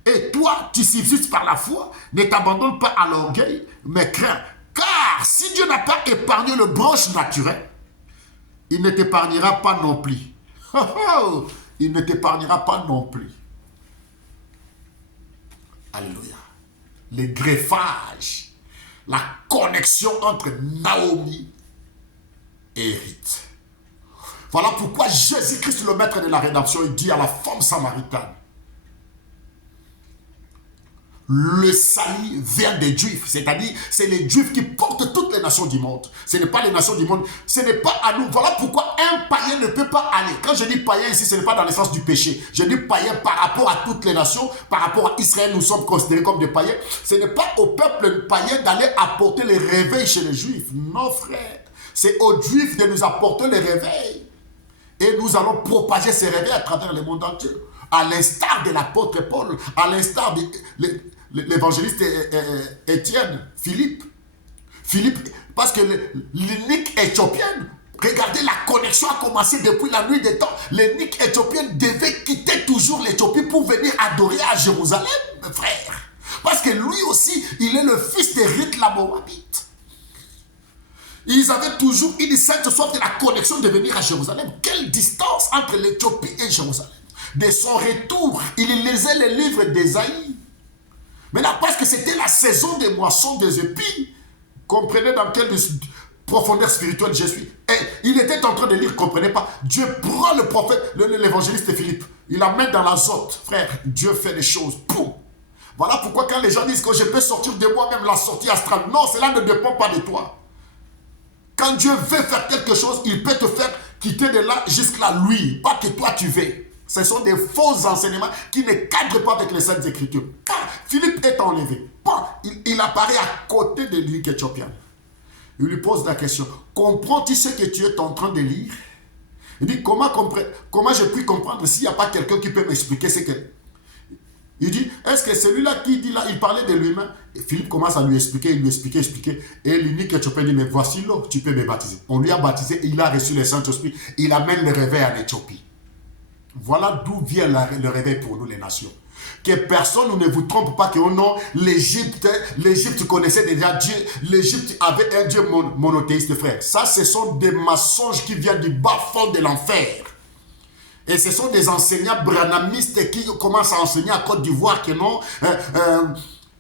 Et toi, tu subsistes par la foi, ne t'abandonne pas à l'orgueil, mais crains. Car si Dieu n'a pas épargné le branche naturel, il ne t'épargnera pas non plus. Il ne t'épargnera pas non plus. Alléluia. Le greffage, la connexion entre Naomi et Ruth. Voilà pourquoi Jésus-Christ, le maître de la rédemption, il dit à la femme samaritaine, le salut vient des Juifs, c'est-à-dire c'est les Juifs qui portent toutes les nations du monde. Ce n'est pas les nations du monde, ce n'est pas à nous. Voilà pourquoi un païen ne peut pas aller. Quand je dis païen ici, ce n'est pas dans le sens du péché. Je dis païen par rapport à toutes les nations, par rapport à Israël, nous sommes considérés comme des païens. Ce n'est pas au peuple païen d'aller apporter les réveils chez les Juifs. Non frère, c'est aux Juifs de nous apporter les réveils. Et nous allons propager ces réveils à travers le monde entier. À l'instar de l'apôtre Paul, à l'instar de l'évangéliste Étienne, Philippe, parce que l'eunuque éthiopienne, regardez, la connexion a commencé depuis la nuit des temps. L'eunuque éthiopienne devait quitter toujours l'Éthiopie pour venir adorer à Jérusalem, frère. Parce que lui aussi, il est le fils de Ruth la Moabite. Ils avaient toujours une sainte soif de la connexion de venir à Jérusalem. Quelle distance entre l'Éthiopie et Jérusalem. De son retour, il lisait les livres d'Ésaïe. Maintenant, parce que c'était la saison des moissons des épis, comprenez dans quelle profondeur spirituelle je suis. Et il était en train de lire, comprenez pas. Dieu prend le prophète, l'évangéliste Philippe, il l'amène dans l'azote. Frère, Dieu fait les choses. Poum. Voilà pourquoi quand les gens disent que je peux sortir de moi-même la sortie astrale, non, cela ne dépend pas de toi. Quand Dieu veut faire quelque chose, il peut te faire quitter de là jusqu'à lui, pas que toi tu veux. Ce sont des faux enseignements qui ne cadrent pas avec les Saintes Écritures. Philippe est enlevé. Il apparaît à côté de l'eunuque éthiopien. Il lui pose la question, comprends-tu ce que tu es en train de lire? Il dit, comment je puis comprendre s'il n'y a pas quelqu'un qui peut m'expliquer ce que... Il dit, est-ce que celui-là qui dit là, il parlait de lui-même? Et Philippe commence à lui expliquer, Et l'unique éthiopien dit, mais voici l'eau, tu peux me baptiser. On lui a baptisé, il a reçu le Saint-Esprit, il amène le réveil en Éthiopie. Voilà d'où vient le réveil pour nous les nations. Que personne ne vous trompe pas que oh non, l'Égypte connaissait déjà Dieu, l'Égypte avait un Dieu monothéiste, frère. Ça, ce sont des mensonges qui viennent du bas fond de l'enfer. Et ce sont des enseignants branhamistes qui commencent à enseigner à Côte d'Ivoire que non,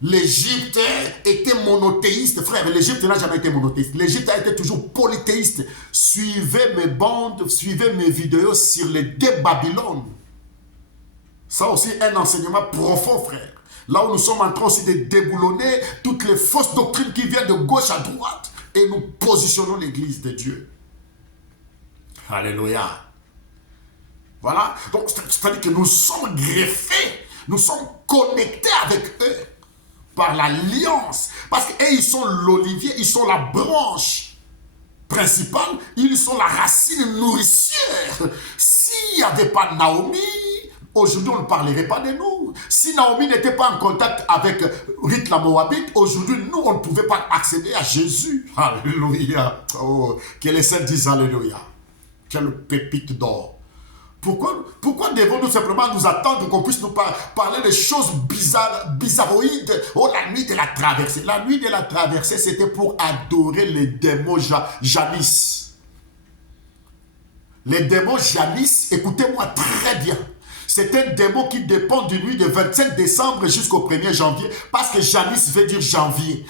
l'Égypte était monothéiste. Frère, l'Égypte n'a jamais été monothéiste. L'Égypte a été toujours polythéiste. Suivez mes bandes, suivez mes vidéos sur les deux Babylone. Ça aussi, un enseignement profond, frère. Là où nous sommes en train aussi de déboulonner toutes les fausses doctrines qui viennent de gauche à droite. Et nous positionnons l'Église de Dieu. Alléluia. Voilà. Donc, c'est-à-dire que nous sommes greffés. Nous sommes connectés avec eux par l'alliance. Parce qu'eux, ils sont l'olivier, ils sont la branche principale, ils sont la racine nourricière. S'il n'y avait pas Naomi, aujourd'hui, on ne parlerait pas de nous. Si Naomi n'était pas en contact avec Ruth la Moabite, aujourd'hui, nous, on ne pouvait pas accéder à Jésus. Alléluia. Oh, que les saints disent Alléluia. Quelle pépite d'or. Pourquoi devons-nous simplement nous attendre qu'on puisse nous parler de choses bizarroïdes? Oh, la nuit de la traversée. La nuit de la traversée, c'était pour adorer les démons Janis. Les démons Janis, écoutez-moi très bien. C'est un démon qui dépend d'une nuit de 25 décembre jusqu'au 1er janvier, parce que Janis veut dire janvier.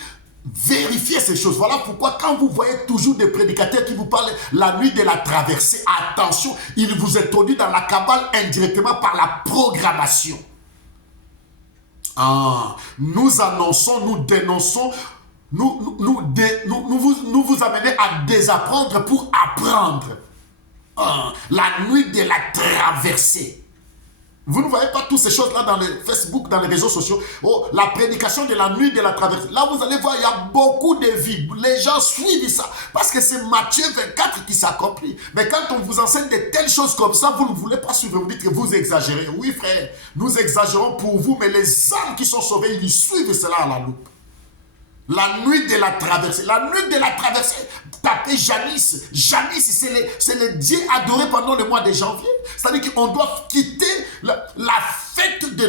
Vérifiez ces choses. Voilà pourquoi quand vous voyez toujours des prédicateurs qui vous parlent la nuit de la traversée, attention, ils vous introduisent dans la cabale indirectement par la programmation. Nous annonçons, nous dénonçons, nous vous amener à désapprendre pour apprendre. La nuit de la traversée. Vous ne voyez pas toutes ces choses-là dans les Facebook, dans les réseaux sociaux. Oh, la prédication de la nuit de la traversée. Là, vous allez voir, il y a beaucoup de vies. Les gens suivent ça. Parce que c'est Matthieu 24 qui s'accomplit. Mais quand on vous enseigne de telles choses comme ça, vous ne voulez pas suivre. Vous dites que vous exagérez. Oui, frère, nous exagérons pour vous. Mais les âmes qui sont sauvées, ils suivent cela à la loupe. La nuit de la traversée. La nuit de la traversée. Tapez Janis. Janis, c'est le Dieu adoré pendant le mois de janvier. C'est-à-dire qu'on doit quitter la fête du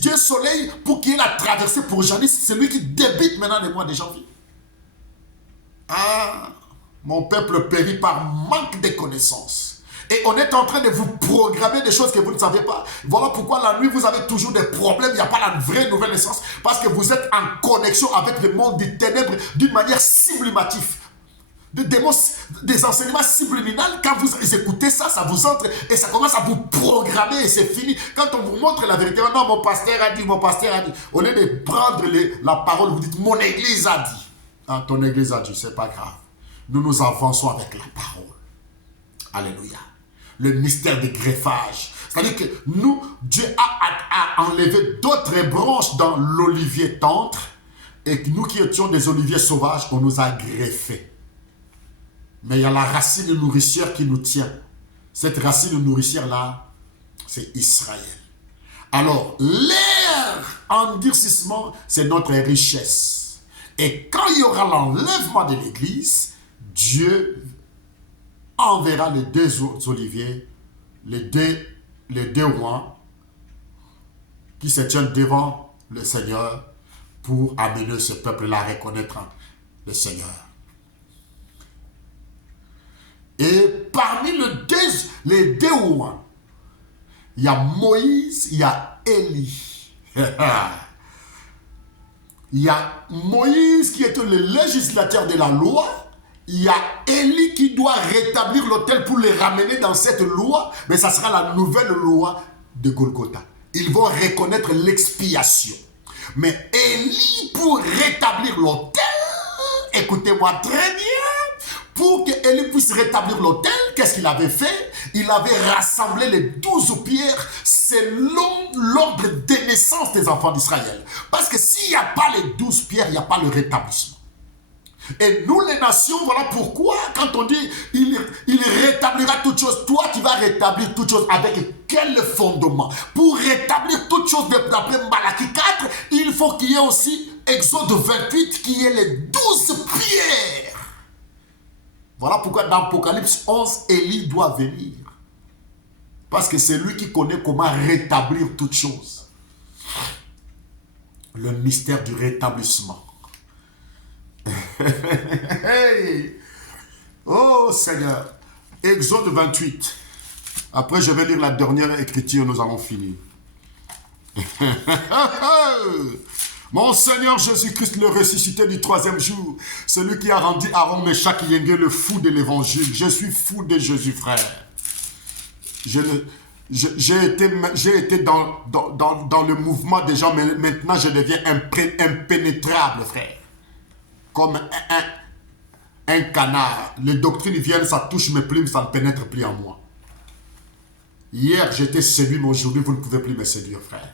Dieu soleil pour qu'il y ait la traversée pour Janis. C'est lui qui débute maintenant le mois de janvier. Mon peuple périt par manque de connaissances. Et on est en train de vous programmer des choses que vous ne savez pas. Voilà pourquoi la nuit, vous avez toujours des problèmes. Il n'y a pas la vraie nouvelle naissance. Parce que vous êtes en connexion avec le monde des ténèbres d'une manière sublimative. Des enseignements subliminaux. Quand vous écoutez ça, ça vous entre et ça commence à vous programmer et c'est fini. Quand on vous montre la vérité, non, mon pasteur a dit, mon pasteur a dit. Au lieu de prendre la parole, vous dites, mon église a dit. Ton église a dit, c'est pas grave. Nous avançons avec la parole. Alléluia. Le mystère du greffage. C'est-à-dire que nous, Dieu a enlevé d'autres branches dans l'olivier tendre et que nous qui étions des oliviers sauvages, on nous a greffés. Mais il y a la racine nourricière qui nous tient. Cette racine nourricière-là, c'est Israël. Alors, l'air endurcissement, c'est notre richesse. Et quand il y aura l'enlèvement de l'Église, Dieu enverra les deux oliviers, les deux rois qui se tiennent devant le Seigneur pour amener ce peuple-là à reconnaître le Seigneur. Et parmi les deux rois, il y a Moïse, il y a Élie. Il y a Moïse qui est le législateur de la loi. Il y a Élie qui doit rétablir l'autel pour les ramener dans cette loi. Mais ça sera la nouvelle loi de Golgotha. Ils vont reconnaître l'expiation. Mais Élie, pour rétablir l'autel, écoutez-moi très bien, pour que Élie puisse rétablir l'autel, qu'est-ce qu'il avait fait? Il avait rassemblé les 12 pierres selon l'ordre de naissance des enfants d'Israël. Parce que s'il n'y a pas les 12 pierres, il n'y a pas le rétablissement. Et nous les nations, voilà pourquoi quand on dit il rétablira toutes choses, toi tu vas rétablir toutes choses avec quel fondement? Pour rétablir toutes choses d'après Malachie 4, il faut qu'il y ait aussi Exode 28 qui ait les 12 pierres. Voilà pourquoi dans Apocalypse 11, Élie doit venir. Parce que c'est lui qui connaît comment rétablir toutes choses. Le mystère du rétablissement. Hey. Oh Seigneur, Exode 28. Après, je vais lire la dernière écriture, nous allons finir. Mon Seigneur Jésus-Christ, le ressuscité du troisième jour, celui qui a rendu Aaron Meshach Yengé le fou de l'évangile. Je suis fou de Jésus, frère. J'ai été dans le mouvement des gens, mais maintenant je deviens impénétrable, frère. Comme un canard. Les doctrines viennent, ça touche mes plumes, ça ne pénètre plus en moi. Hier, j'étais séduit, mais aujourd'hui, vous ne pouvez plus me séduire, frère.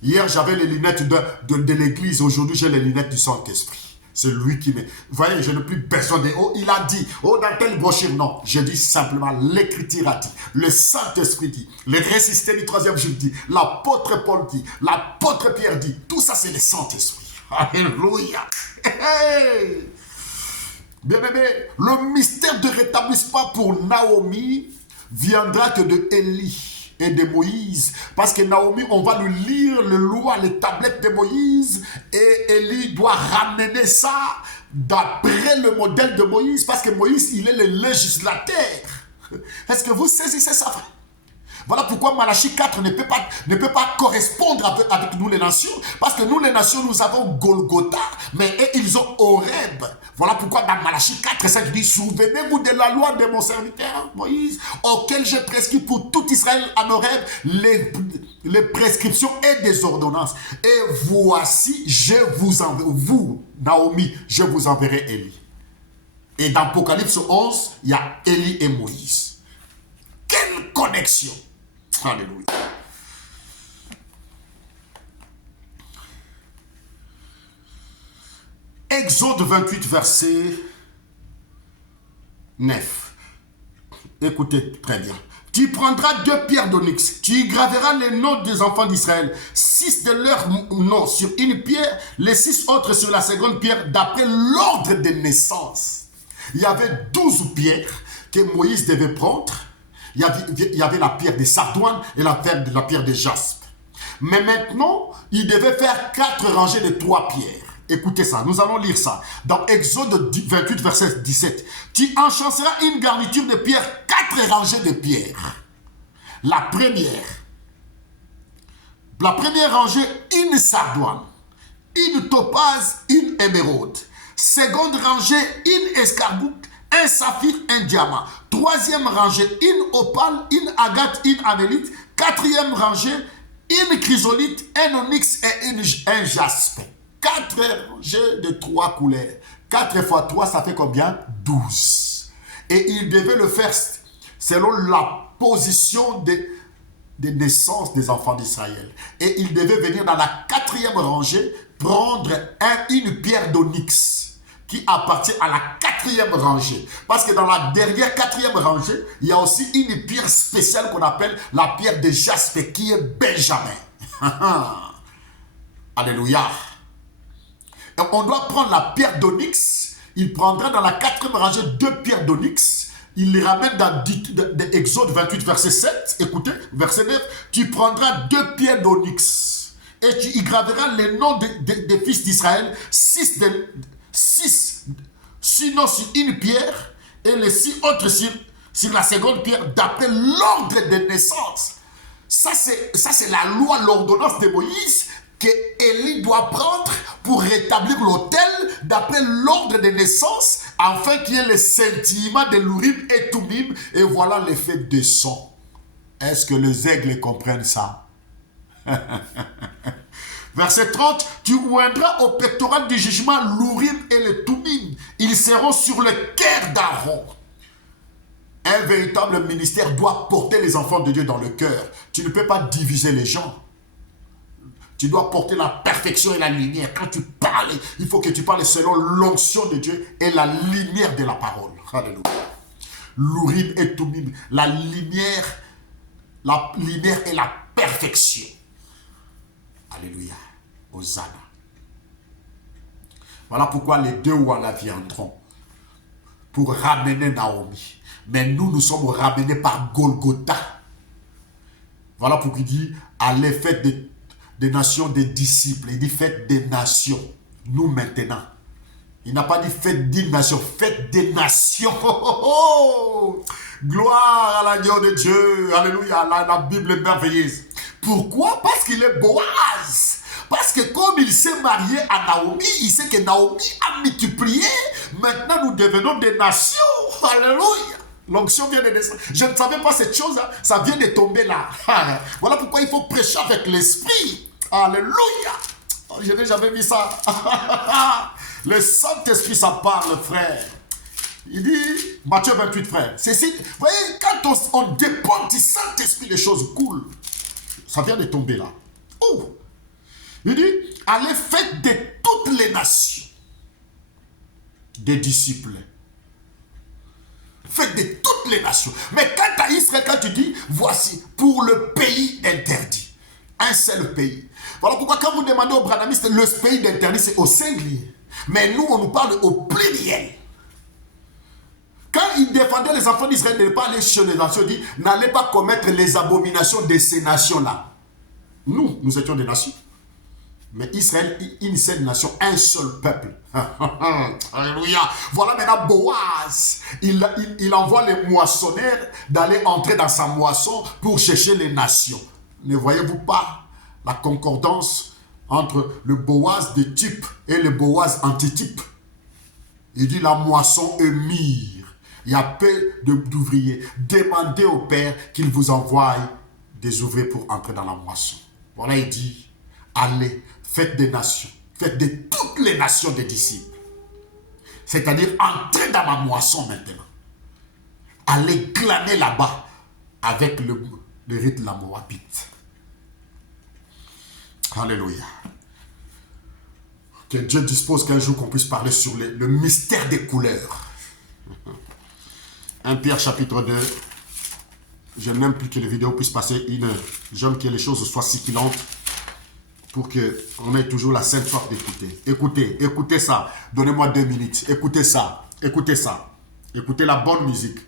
Hier, j'avais les lunettes de l'église. Aujourd'hui, j'ai les lunettes du Saint-Esprit. C'est lui qui me... Vous voyez, je n'ai plus besoin de... Oh, il a dit. Oh, dans telle brochure. Non, je dis simplement, l'Écriture a dit. Le Saint-Esprit dit. Le ressuscité du troisième jour dit. L'apôtre Paul dit. L'apôtre Pierre dit. Tout ça, c'est le Saint-Esprit. Alléluia. Bien aimé, le mystère de rétablissement pour Naomi viendra que de Élie et de Moïse. Parce que Naomi, on va lui lire les lois, les tablettes de Moïse. Et Élie doit ramener ça d'après le modèle de Moïse. Parce que Moïse, il est le législateur. Est-ce que vous saisissez ça, frère? Voilà pourquoi Malachie 4 ne peut pas correspondre avec nous les nations. Parce que nous les nations, nous avons Golgotha, mais eux, ils ont Horeb. Voilà pourquoi dans Malachie 4, 5 dit, souvenez-vous de la loi de mon serviteur Moïse, auquel j'ai prescrit pour tout Israël en Horeb les prescriptions et des ordonnances. Et voici, je vous enverrai, vous, Naomi, je vous enverrai Élie. Et dans Apocalypse 11, il y a Élie et Moïse. Quelle connexion! Alléluia. Exode 28, verset 9. Écoutez très bien. Tu prendras 2 pierres d'onyx. Tu y graveras les noms des enfants d'Israël. 6 de leurs noms sur une pierre, les 6 autres sur la seconde pierre, d'après l'ordre de naissance. Il y avait 12 pierres que Moïse devait prendre. Il y avait la pierre de sardoine et la pierre de jaspe. Mais maintenant, il devait faire 4 rangées de 3 pierres. Écoutez ça, nous allons lire ça. Dans Exode 28, verset 17. Tu enchanceras une garniture de pierres, 4 rangées de pierres. La première rangée, une sardoine, une topaze, une émeraude. Seconde rangée, une escarboucle, un saphir, un diamant. Troisième rangée, une opale, une agate, une amélite. Quatrième rangée, une chrysolite, un onyx et un jaspe. 4 rangées de 3 couleurs. 4 fois 3, ça fait combien? 12. Et il devait le faire selon la position de naissance des enfants d'Israël. Et il devait venir dans la 4e rangée prendre une pierre d'onyx qui appartient à la 4e rangée. Parce que dans la dernière 4e rangée, il y a aussi une pierre spéciale qu'on appelle la pierre de jaspe qui est Benjamin. Alléluia. Et on doit prendre la pierre d'onyx. Il prendra dans la 4e rangée 2 pierres d'onyx. Il les ramène dans Exode 28, verset 7. Écoutez, verset 9. Tu prendras 2 pierres d'onyx. Et tu y graveras les noms des fils d'Israël. 6 noms sur une pierre. Et les 6 autres sur la seconde pierre. D'après l'ordre de naissance. Ça, c'est la loi, l'ordonnance de Moïse que Élie doit prendre pour rétablir l'autel d'après l'ordre de naissance, afin qu'il y ait le scintillement de l'Urim et Tumim, et voilà l'effet de son. Est-ce que les aigles comprennent ça? Verset 30, tu oindras au pectoral du jugement l'Urim et le Tumim. Ils seront sur le cœur d'Aaron. Un véritable ministère doit porter les enfants de Dieu dans le cœur. Tu ne peux pas diviser les gens. Tu dois porter la perfection et la lumière. Quand tu parles, il faut que tu parles selon l'onction de Dieu et la lumière de la parole. Alléluia. L'Urim et Tumim, la lumière et la perfection. Alléluia. Hosanna. Voilà pourquoi les 2 Ouala viendront pour ramener Naomi. Mais nous sommes ramenés par Golgotha. Voilà pourquoi il dit, allez, faites des nations, des disciples. Il dit, faites des nations. Nous maintenant. Il n'a pas dit, faites des nations. Faites des nations. Gloire à l'agneau de Dieu. Alléluia. La Bible est merveilleuse. Pourquoi? Parce qu'il est Boaz. Parce que comme il s'est marié à Naomi, il sait que Naomi a multiplié. Maintenant, nous devenons des nations. Alléluia. L'onction vient de descendre. Je ne savais pas cette chose. Ça vient de tomber là. Voilà pourquoi il faut prêcher avec l'esprit. Alléluia. Je n'ai jamais vu ça. Le Saint-Esprit, ça parle, frère. Il dit, Matthieu 28, frère. Vous voyez, quand on dépend du Saint-Esprit, les choses coulent. Ça vient de tomber là. Oh. Il dit, allez, faites de toutes les nations des disciples. Faites de toutes les nations. Mais quand à Israël, quand tu dis, voici, pour le pays interdit. Un seul pays. Voilà pourquoi quand vous demandez aux branhamistes, le pays d'interdit, c'est au singulier. Mais nous, on nous parle au pluriel. Quand ils défendaient les enfants d'Israël de ne pas aller chez les nations, ils disent, n'allez pas commettre les abominations de ces nations-là. Nous étions des nations. Mais Israël, une seule nation, un seul peuple. Alléluia. Voilà maintenant Boaz. Il envoie les moissonneurs d'aller entrer dans sa moisson pour chercher les nations. Ne voyez-vous pas la concordance entre le Boaz de type et le Boaz antitype? Il dit la moisson est mûre. Il y a peu d'ouvriers. Demandez au Père qu'il vous envoie des ouvriers pour entrer dans la moisson. Voilà, il dit, allez, faites des nations. Faites de toutes les nations des disciples. C'est-à-dire, entrez dans ma moisson maintenant. Allez glaner là-bas avec le rite de la Moabite. Alléluia. Que Dieu dispose qu'un jour qu'on puisse parler sur le mystère des couleurs. 1 Pierre chapitre 2. Je n'aime plus que les vidéos puissent passer une heure. J'aime que les choses soient cyclantes pour qu'on ait toujours la sainte soif d'écouter. Écoutez ça. Donnez-moi 2 minutes. Écoutez ça. Écoutez ça. Écoutez la bonne musique.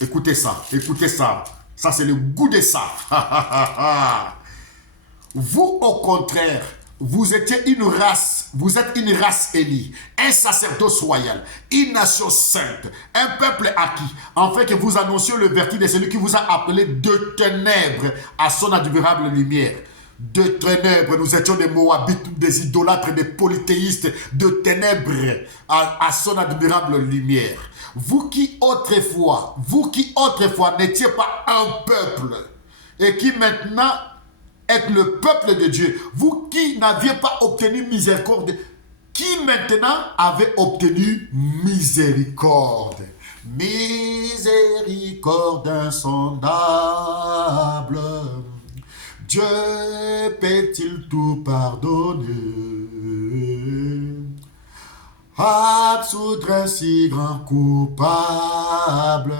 Écoutez ça. Écoutez ça. Ça, c'est le goût de ça. Vous, au contraire, vous étiez une race, vous êtes une race élie, un sacerdoce royal, une nation sainte, un peuple acquis, afin que vous annonciez le vertu de celui qui vous a appelé de ténèbres à son admirable lumière. De ténèbres, nous étions des Moabites, des idolâtres, des polythéistes, de ténèbres à son admirable lumière. Vous qui autrefois n'étiez pas un peuple, et qui maintenant êtes le peuple de Dieu, vous qui n'aviez pas obtenu miséricorde, qui maintenant avez obtenu miséricorde. Miséricorde insondable. Dieu peut-il tout pardonner? Absoudre un si grand coupable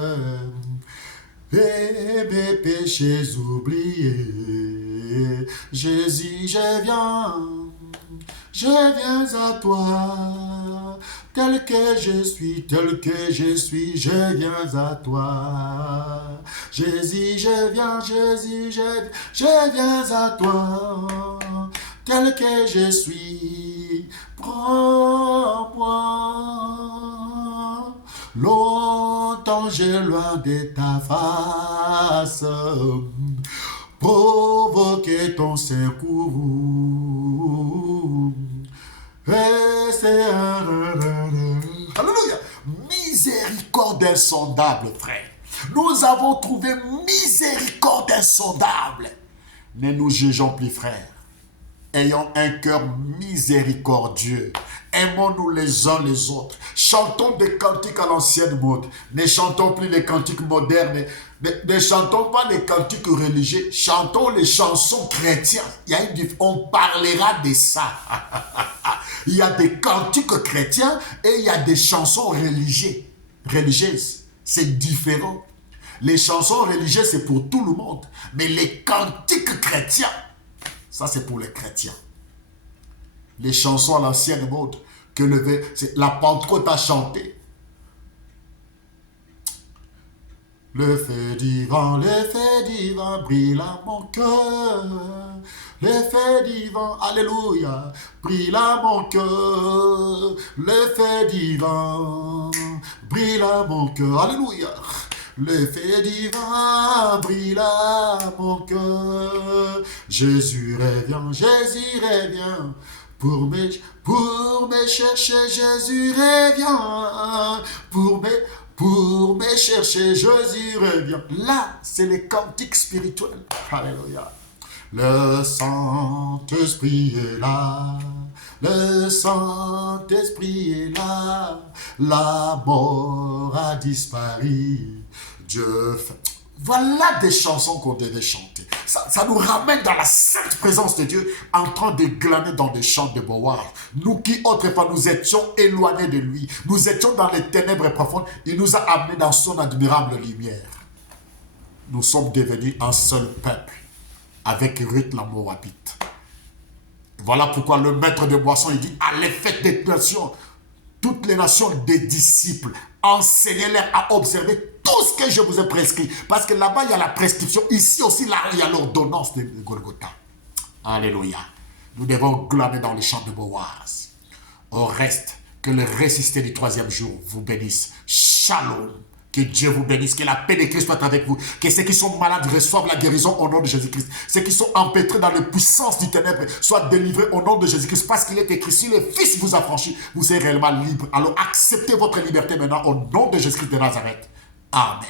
et mes péchés oubliés. Jésus, je viens à toi, tel que je suis, je viens à toi. Jésus, je viens à toi, tel que je suis, prends-moi. Longtemps j'ai loin de ta face, provoquer ton secours. Alléluia. Miséricorde insondable, frère. Nous avons trouvé miséricorde insondable. Ne nous jugeons plus, frère. Ayons un cœur miséricordieux. Aimons-nous les uns les autres. Chantons des cantiques à l'ancienne mode. Ne chantons plus les cantiques modernes. Ne chantons pas les cantiques religieux. Chantons les chansons chrétiennes. On parlera de ça. Il y a des cantiques chrétiens et il y a des chansons religieuses. C'est différent. Les chansons religieuses, c'est pour tout le monde. Mais les cantiques chrétiens, ça, c'est pour les chrétiens. Les chansons à l'ancienne mode que la Pentecôte a chanté. Le feu divin brille à mon cœur. Le feu divin, alléluia, brille à mon cœur. Le feu divin brille à mon cœur, alléluia. Le feu divin brille à mon cœur. Jésus revient. Pour me chercher, Jésus revient. Pour me chercher, Jésus revient. Là, c'est les cantiques spirituels. Alléluia. Le Saint-Esprit est là. Le Saint-Esprit est là. La mort a disparu. Dieu fait... Voilà des chansons qu'on devait chanter. Ça nous ramène dans la sainte présence de Dieu, en train de glaner dans des champs de Boaz. Nous qui autrefois nous étions éloignés de lui, nous étions dans les ténèbres profondes, il nous a amenés dans son admirable lumière. Nous sommes devenus un seul peuple, avec Ruth la Moabite. Voilà pourquoi le maître de boisson, il dit, allez faites des nations, toutes les nations des disciples, enseignez-les à observer tout ce que je vous ai prescrit. Parce que là-bas, il y a la prescription. Ici aussi, là, il y a l'ordonnance de Golgotha. Alléluia. Nous devons glaner dans les champs de Boaz. Au reste, que le ressuscité du troisième jour vous bénisse. Shalom. Que Dieu vous bénisse, que la paix de Christ soit avec vous, que ceux qui sont malades reçoivent la guérison au nom de Jésus-Christ. Ceux qui sont empêtrés dans la puissance du ténèbre soient délivrés au nom de Jésus-Christ, parce qu'il est écrit, si le Fils vous a franchi, vous serez réellement libre. Alors acceptez votre liberté maintenant au nom de Jésus-Christ de Nazareth. Amen.